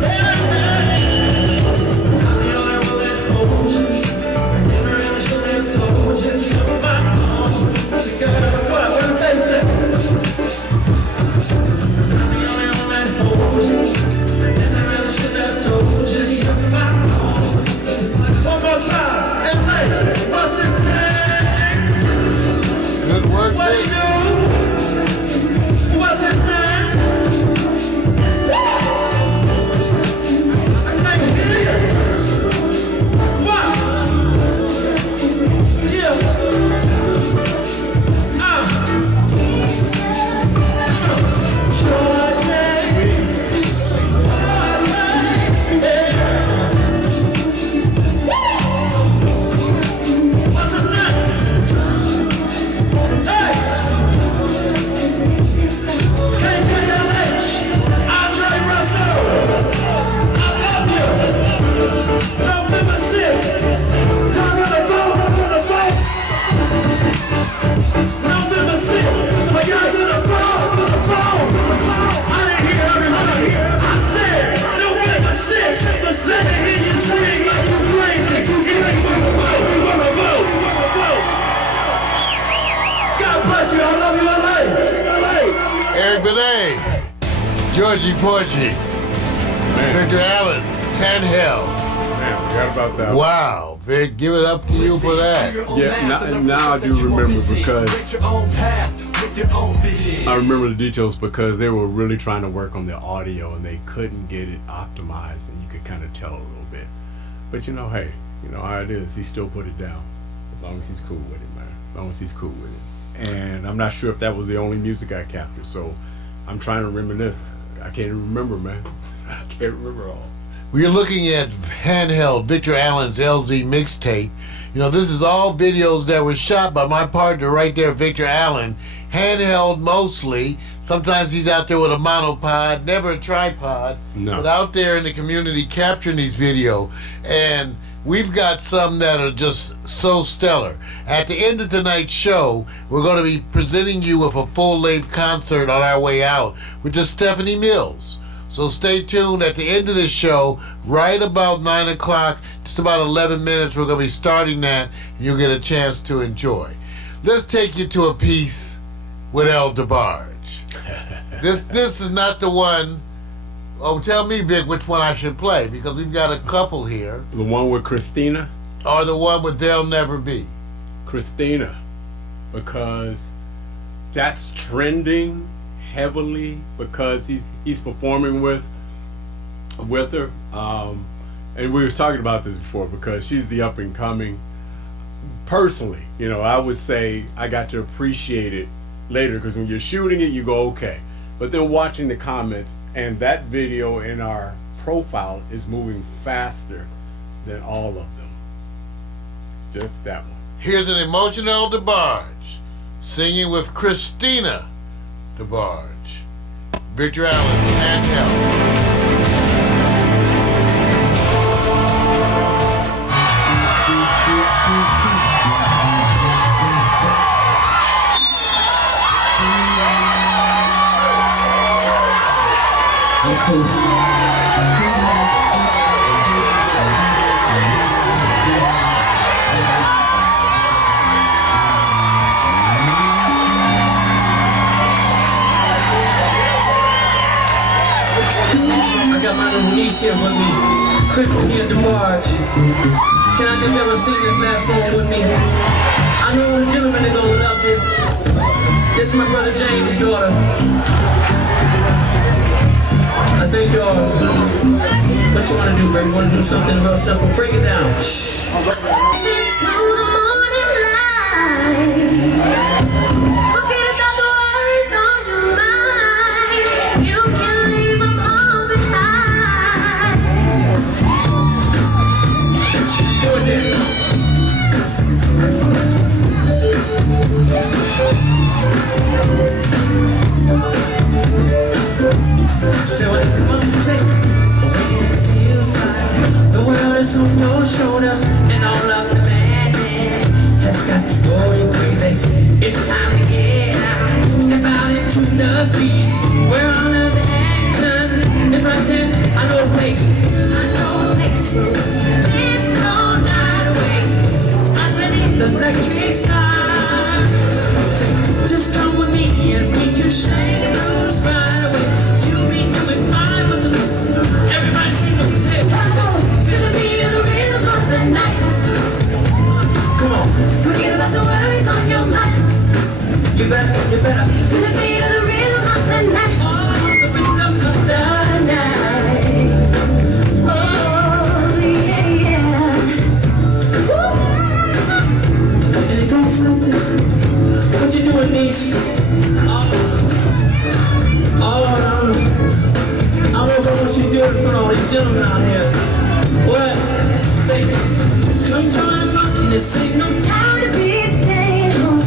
Hey, I'm the only one that holds you. Never ever should have told you. You're my own. Girl, what did they say? I'm the only one that holds you. Never ever should have told you. You're my own. One more time. And hey, what's his name? Good work, What Vic. he do? What's his name? I can't hear you. What? Yeah. What's his name? Hey! KJLH, Andre Russell, I love you. November 6th, y'all gonna vote? November 6th, are y'all gonna vote? I didn't hear everybody. I said November 6th. Let me hear you scream like you're crazy. If you wanna vote, you wanna vote. God bless you. I love you, LA. Eric Benet, Georgie Porgy, Victor Allen, handheld. Man, forgot about that. Wow, Vic, give it up to you for that. Yeah, now I do remember because I remember the details because they were really trying to work on the audio and they couldn't get it optimized, and you could kind of tell a little bit. But hey, you know how it is. He still put it down as long as he's cool with it, man. As long as he's cool with it. And I'm not sure if that was the only music I captured, so I'm trying to reminisce. I can't remember, man. I can't remember all. We're looking at handheld Victor Allen's LZ mixtape. You know, this is all videos that were shot by my partner right there, Victor Allen. Handheld mostly. Sometimes he's out there with a monopod, never a tripod. No. But out there in the community capturing these videos. And we've got some that are just so stellar. At the end of tonight's show, we're going to be presenting you with a full-length concert on our way out with just Stephanie Mills. So stay tuned. At the end of this show, right about 9 o'clock, just about 11 minutes, we're going to be starting that, and you'll get a chance to enjoy. Let's take you to a piece with El DeBarge. This is not the one. Oh, tell me, Vic, which one I should play, because we've got a couple here. The one with Christina? Or the one with They'll Never Be. Christina, because that's trending heavily because he's performing with her, and we was talking about this before because she's the up and coming. Personally, I would say I got to appreciate it later because when you're shooting it, you go okay, but then watching the comments and that video in our profile is moving faster than all of them. Just that one. Here's an emotional DeBarge singing with Christina DeBarge. Victor Allen's handheld. I got my little niece here with me, Christina DeBarge. Can I just have her sing this last song with me? I know the gentlemen are gonna love this. This is my brother James' daughter. I think y'all, what you wanna do, baby? You wanna do something real simple? Break it down. Shh. Into the morning light. Forget about the worries on your mind. You can leave them all behind. Do it there. Say what you say. The way it feels like the world is on your shoulders, and all the streets where all of the action is right there. I know a place. I know a place. It's all night away underneath the electric sky. Just come with me and we can shake the blues right away. You'll be doing fine with the everybody sing with me. Feel the beat of the rhythm of the night. Come on, forget about the worries on your mind. You better feel the beat of the rhythm of the night. Oh, the rhythm of the night. Oh, yeah, yeah. Woo. And it goes like this. What you doing, niece? I don't know what you doing in front of all these gentlemen out here. What? Say, come join the fun. This ain't no time to be staying home.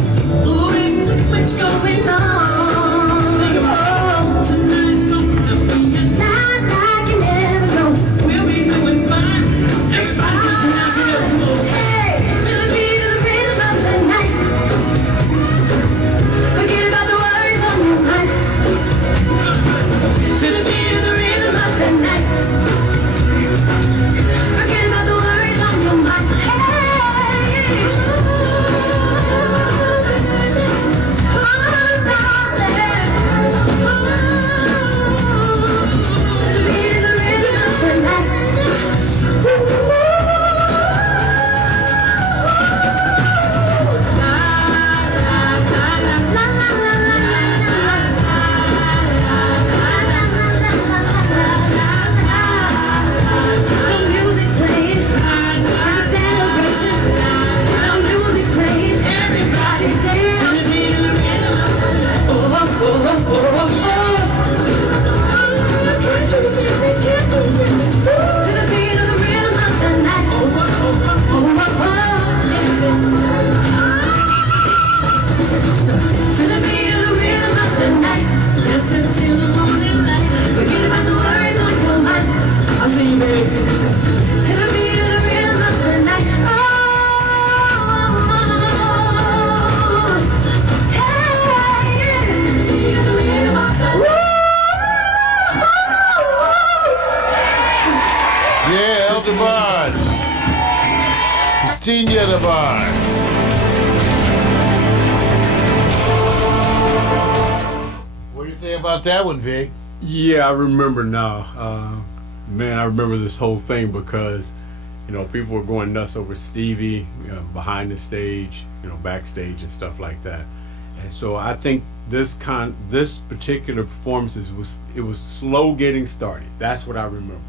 Ooh, there's too much going on. Think about it. Tonight's gonna be a night like you never know. We'll be doing fine. Everybody put your hands together. Hey, to the beat of the rhythm of the night. Forget about the worries on your mind. To the beat of the rhythm of the night. Forget about the worries on your mind. What do you think about that one, Vic? Yeah, I remember now. Man, I remember this whole thing because, you know, people were going nuts over Stevie, behind the stage, backstage and stuff like that. And so I think this particular performance was slow getting started. That's what I remember.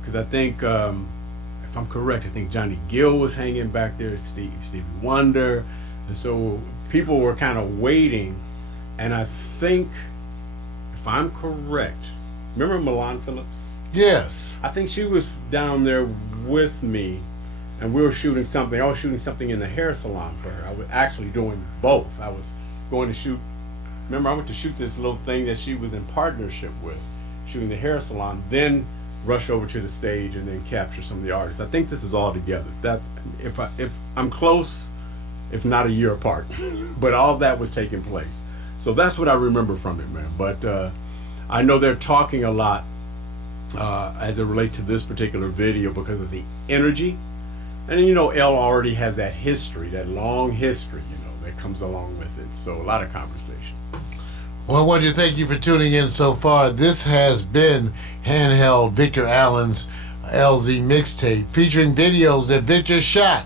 Because I think, if I'm correct, I think Johnny Gill was hanging back there, Stevie Wonder. And so people were kind of waiting. And I think, if I'm correct, remember Milan Phillips? Yes. I think she was down there with me, and we were shooting something. I was shooting something in the hair salon for her. I was actually doing both. I was going to shoot, remember I went to shoot this little thing that she was in partnership with, shooting the hair salon, then rush over to the stage and then capture some of the artists. I think this is all together. That if I'm close, if not a year apart, but all of that was taking place. So that's what I remember from it, man. But I know they're talking a lot as it relates to this particular video because of the energy. And Elle already has that history, that long history, that comes along with it. So a lot of conversation. Well, I want to thank you for tuning in so far. This has been Handheld Victor Allen's LZ mixtape featuring videos that Victor shot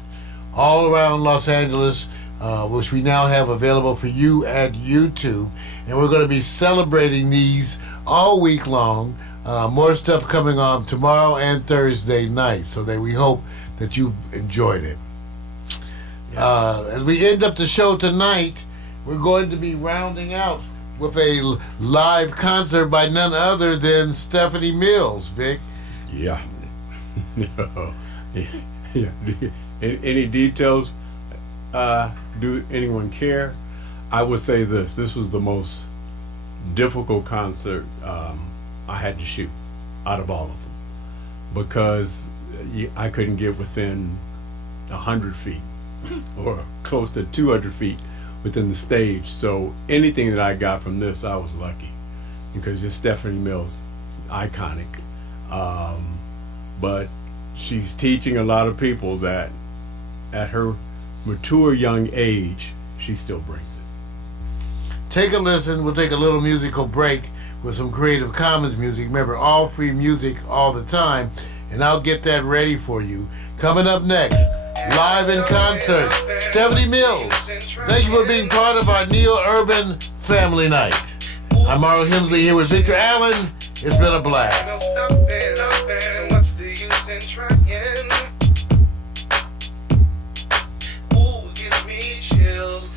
all around Los Angeles, which we now have available for you at YouTube. And we're going to be celebrating these all week long. More stuff coming on tomorrow and Thursday night, so that we hope that you've enjoyed it. Yes. As we end up the show tonight, we're going to be rounding out with a live concert by none other than Stephanie Mills, Vic. Yeah. Yeah. Any details? Do anyone care? I would say this. This was the most difficult concert I had to shoot out of all of them because I couldn't get within 100 feet or close to 200 feet within the stage. So anything that I got from this, I was lucky, because just Stephanie Mills, iconic. But she's teaching a lot of people that at her mature young age, she still brings it. Take a listen. We'll take a little musical break with some Creative Commons music. Remember, all free music all the time, and I'll get that ready for you. Coming up next, live in concert, Stephanie Mills. Thank you for being part of our neo-urban family night. I'm Marlo Hemsley here with Victor Allen. It's been a blast. What's the use in trying? Ooh, give me chills.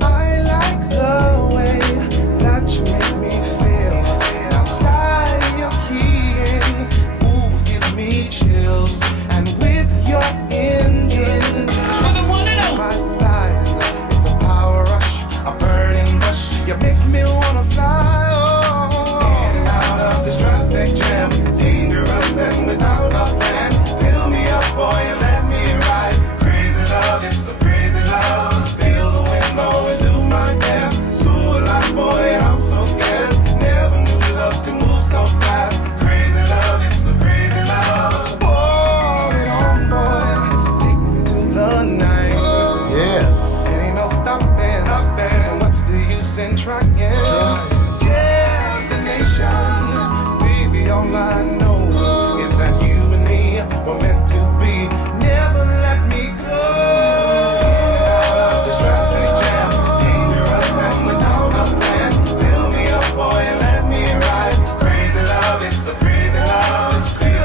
I like the way that you make me feel. Now slide your key in, ooh, gives me chills. And with your engine, my thighs, it's a power rush, a burning rush. You make me wanna fly, oh, in and out of this traffic jam, dangerous and without a plan. Fill me up, boy, and let me ride. Crazy love, it's a crazy love. Feel the wind blowing through my hair. So alive, boy, and I'm so scared. Never knew love could move so fast. Crazy love, it's a crazy love. Oh, it on, boy, take me through the night. Yes. It ain't no stopping. So what's the use in trying? Destination, baby, all I know is that you and me were meant to be. Never let me go. Out of this traffic jam, dangerous and without a plan. Fill me up, boy, and let me ride. Crazy love, it's a crazy love. It's crazy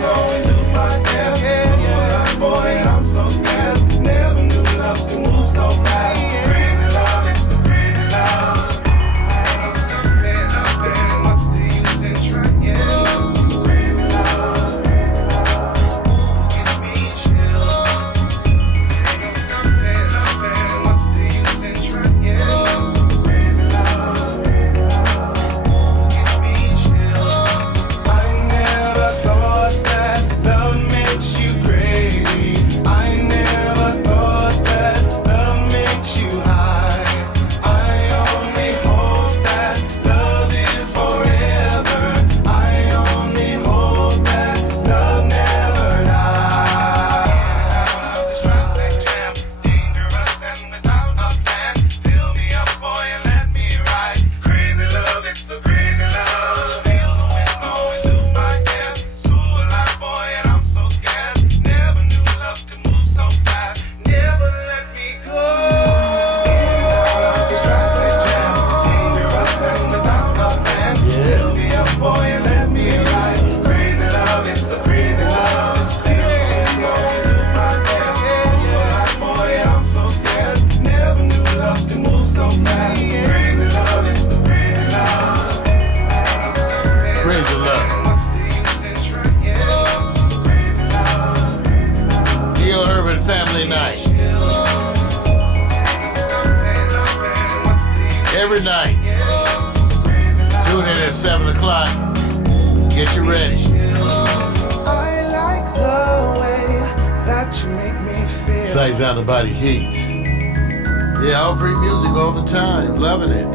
going through my hair. So alive, boy, and I'm so scared. Never knew love could move so fast. Crazy love, it's a crazy love. I'm stopping, what's the use in trying? Crazy love, ooh, give me chills. I'm stopping, what's the use in trying? Crazy love, ooh, give me chills. I never thought that love makes you crazy. I never thought that love makes you high. I only hope that love is forever. I only hope that love never dies. Out of this traffic jam, dangerous and without a plan. Fill me up, boy, and let me ride. Crazy love, it's a crazy love. Feel the wind blowing through my hair. So alive, boy, and I'm so scared. Never knew love could move so fast. Never let me go. Out of this traffic jam, dangerous and without a plan. Fill me up, boy, and let me ride. Crazy love, it's a crazy love. It's crazy going through my hair. So alive, boy, and I'm so scared. Never knew love could move so fast. Crazy love, it's a crazy love. Crazy love. What's the use in trying? Crazy love. Neo-urban family night. Every night. Tune in at 7 o'clock. Get you ready. I like the way that you make me feel. Sights out the body heat. Yeah, all free music all the time. Loving it.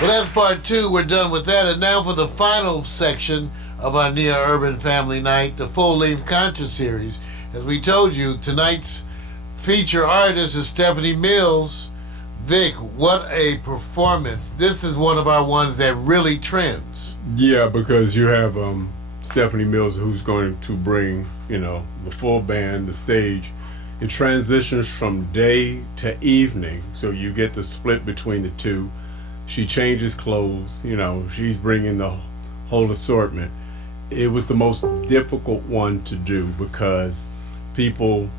Well, that's part 2. We're done with that. And now for the final section of our Neo-Urban Family Night, the full-length concert series. As we told you, tonight's feature artist is Stephanie Mills. Vic, what a performance. This is one of our ones that really trends. Yeah, because you have Stephanie Mills, who's going to bring, the full band, the stage. It transitions from day to evening, so you get the split between the two. She changes clothes, she's bringing the whole assortment. It was the most difficult one to do because people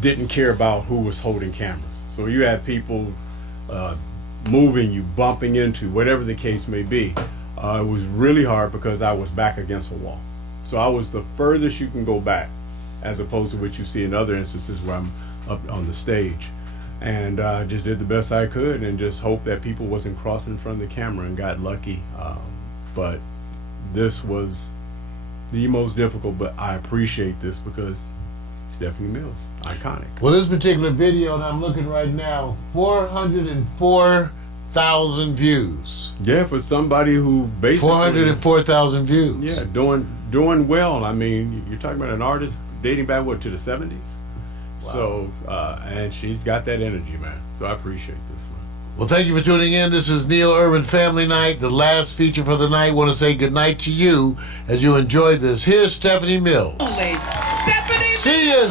didn't care about who was holding cameras. So you had people moving you, bumping into, whatever the case may be. It was really hard because I was back against a wall. So I was the furthest you can go back, as opposed to what you see in other instances where I'm up on the stage. And I just did the best I could and just hoped that people wasn't crossing in front of the camera, and got lucky. But this was the most difficult, but I appreciate this because Stephanie Mills, iconic. Well, this particular video, and I'm looking right now, 404,000 views. Yeah, for somebody who basically 404,000 views. Yeah, doing well. I mean, you're talking about an artist dating back to the 70s. Wow. So and she's got that energy, man. So I appreciate this, man. Well, thank you for tuning in. This is Neil Urban Family Night, the last feature for the night. Want to say good night to you as you enjoy this. Here's Stephanie Mills. Stephanie. See ya.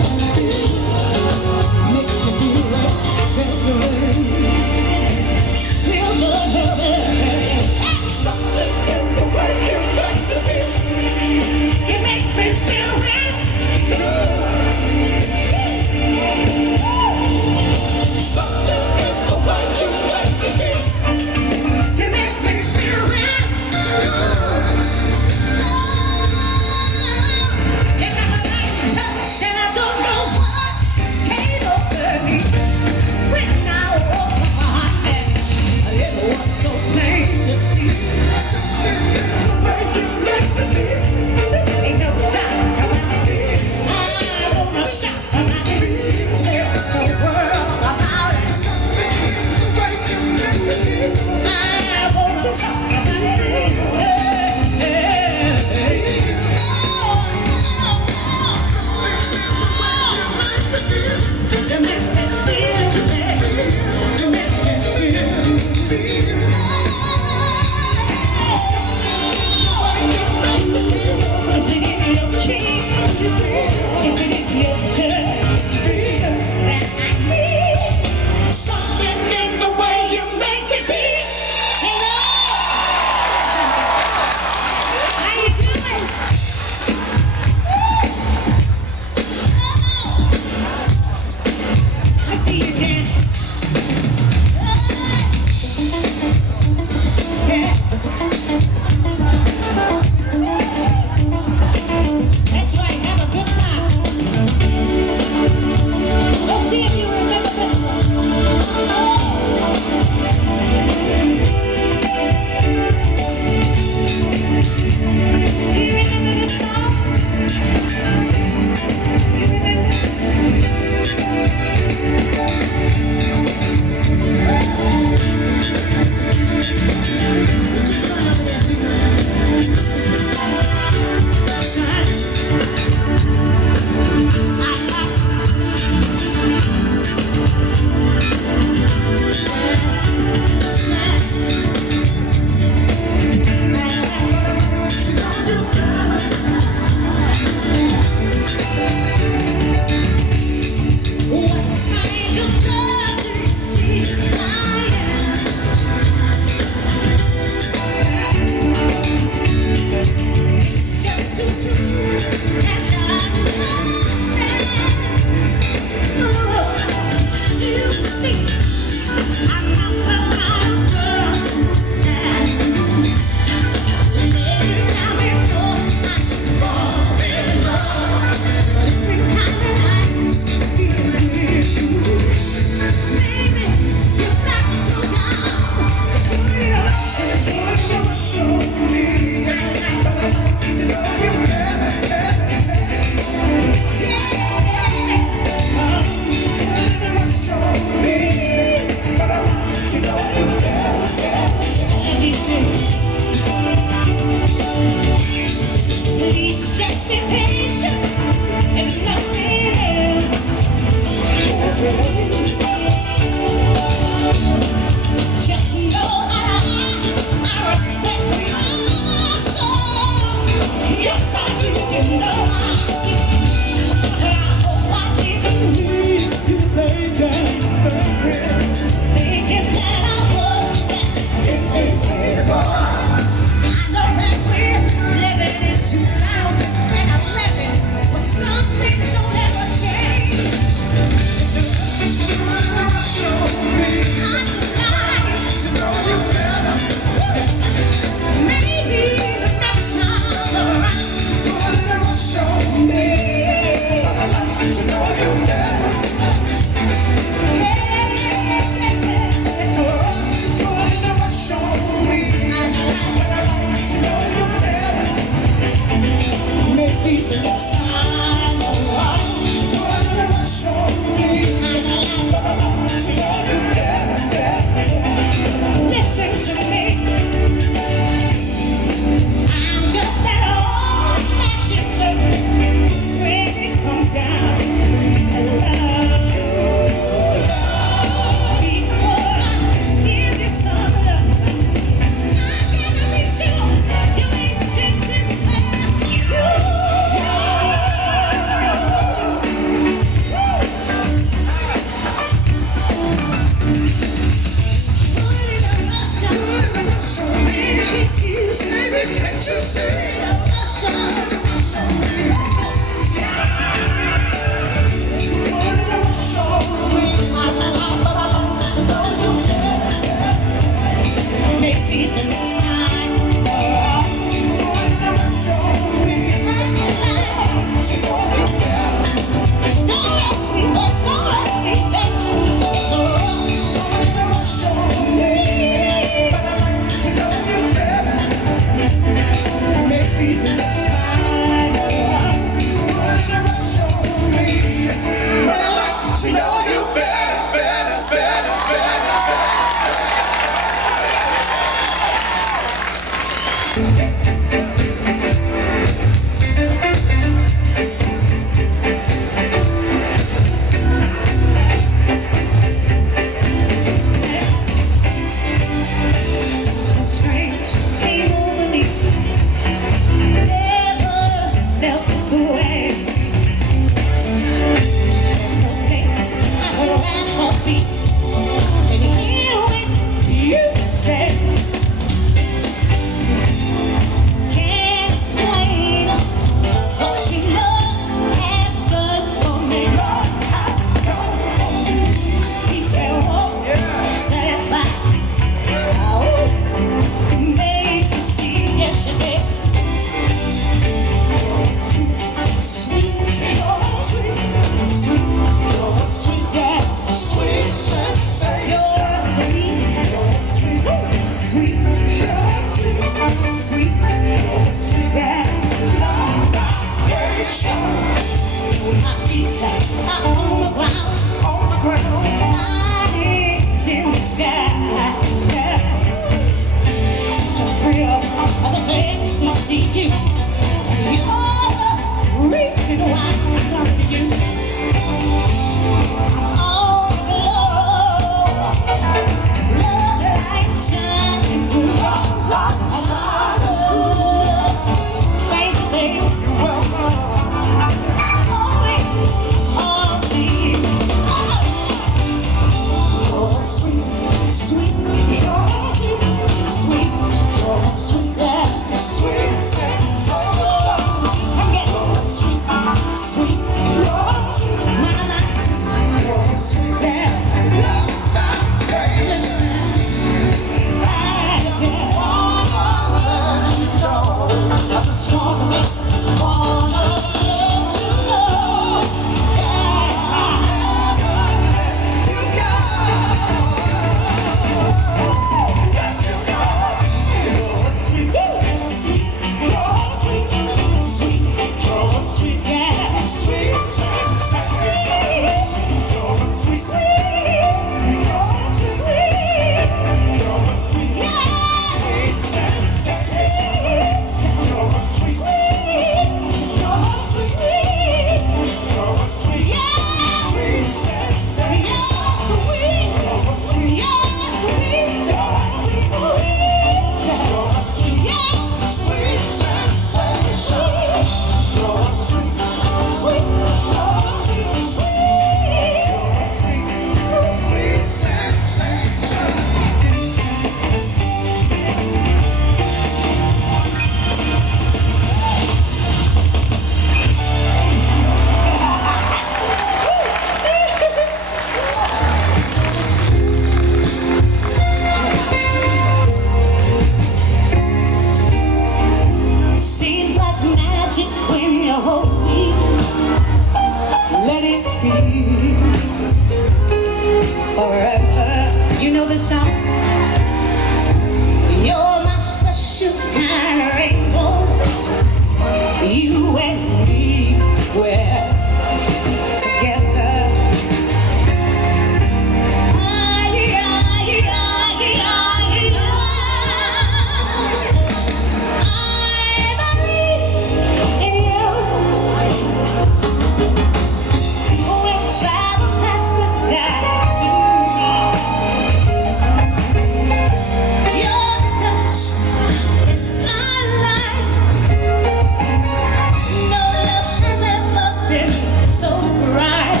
so bright.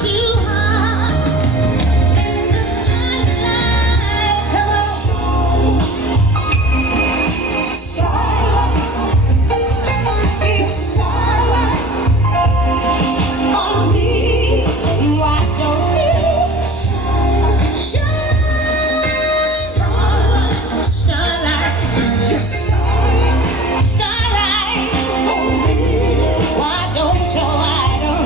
Too hot in the starlight. Starlight, it's starlight on me. Why don't you shine? Starlight, yes, starlight on me. Why don't you shine?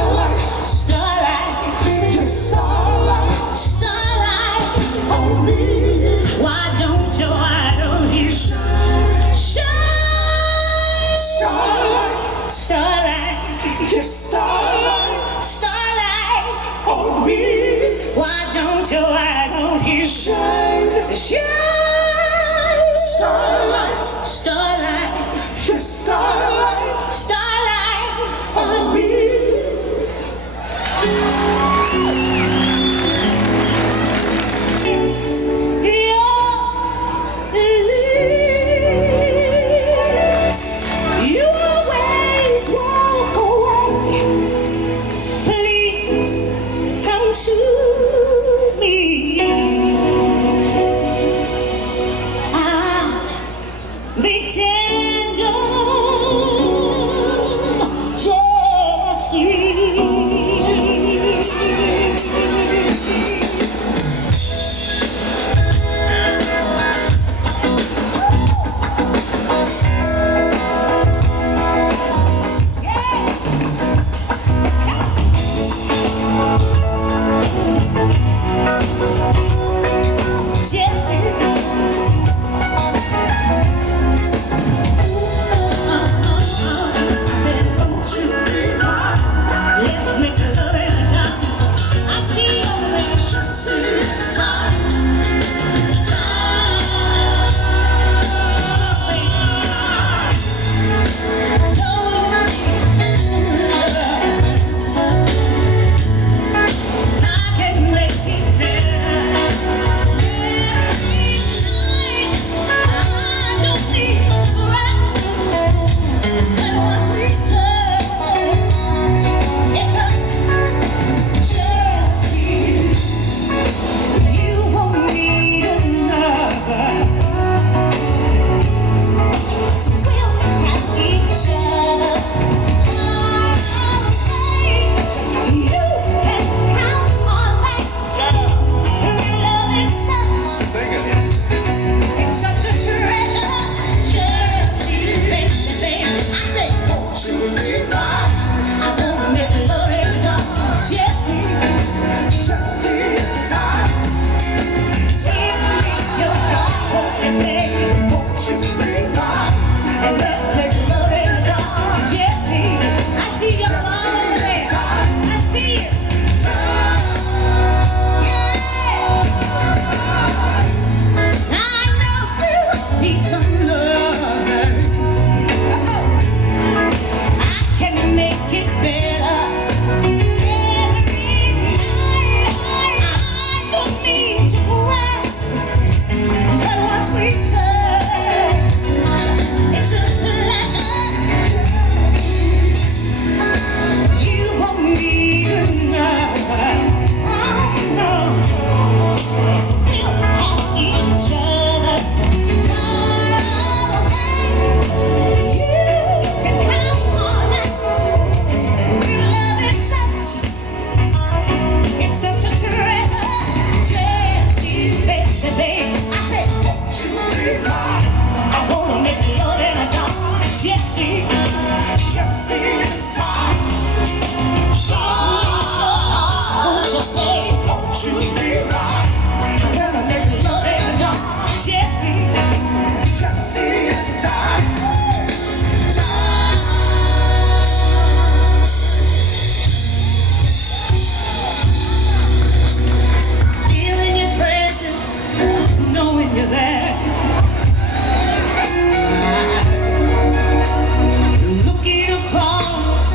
Starlight, yes, starlight on me. Why don't you shine? Starlight, yes, starlight on me. Why don't you shine? Starlight, yes, starlight on me. It's your lips. You always walk away. Please come to me. I'll be tender, Jessie. Looking across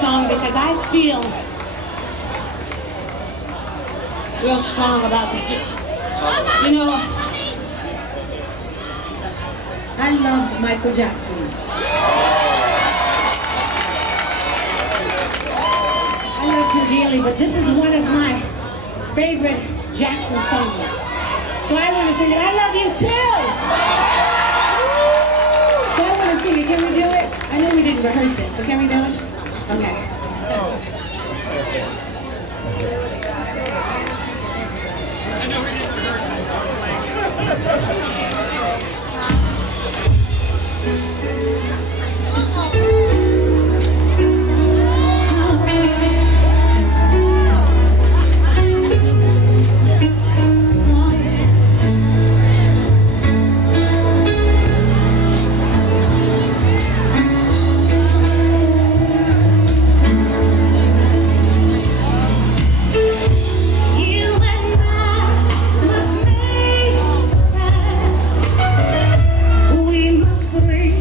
song because I feel real strong about it. You know, I loved Michael Jackson. I loved him dearly, but this is one of my favorite Jackson songs. So I want to sing it. I love you too. So I want to sing it. Can we do it? I know we didn't rehearse it, but can we do it? Okay. We must bring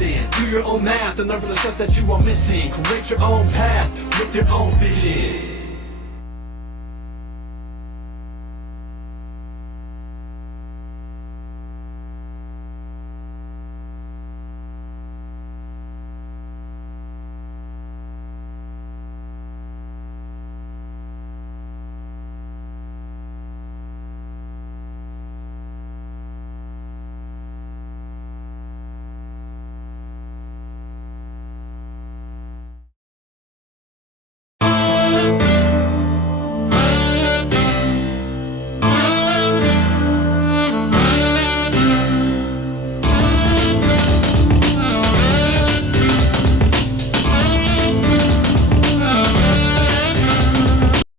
listen. Do your own math and learn from the stuff that you are missing. Create your own path with your own vision.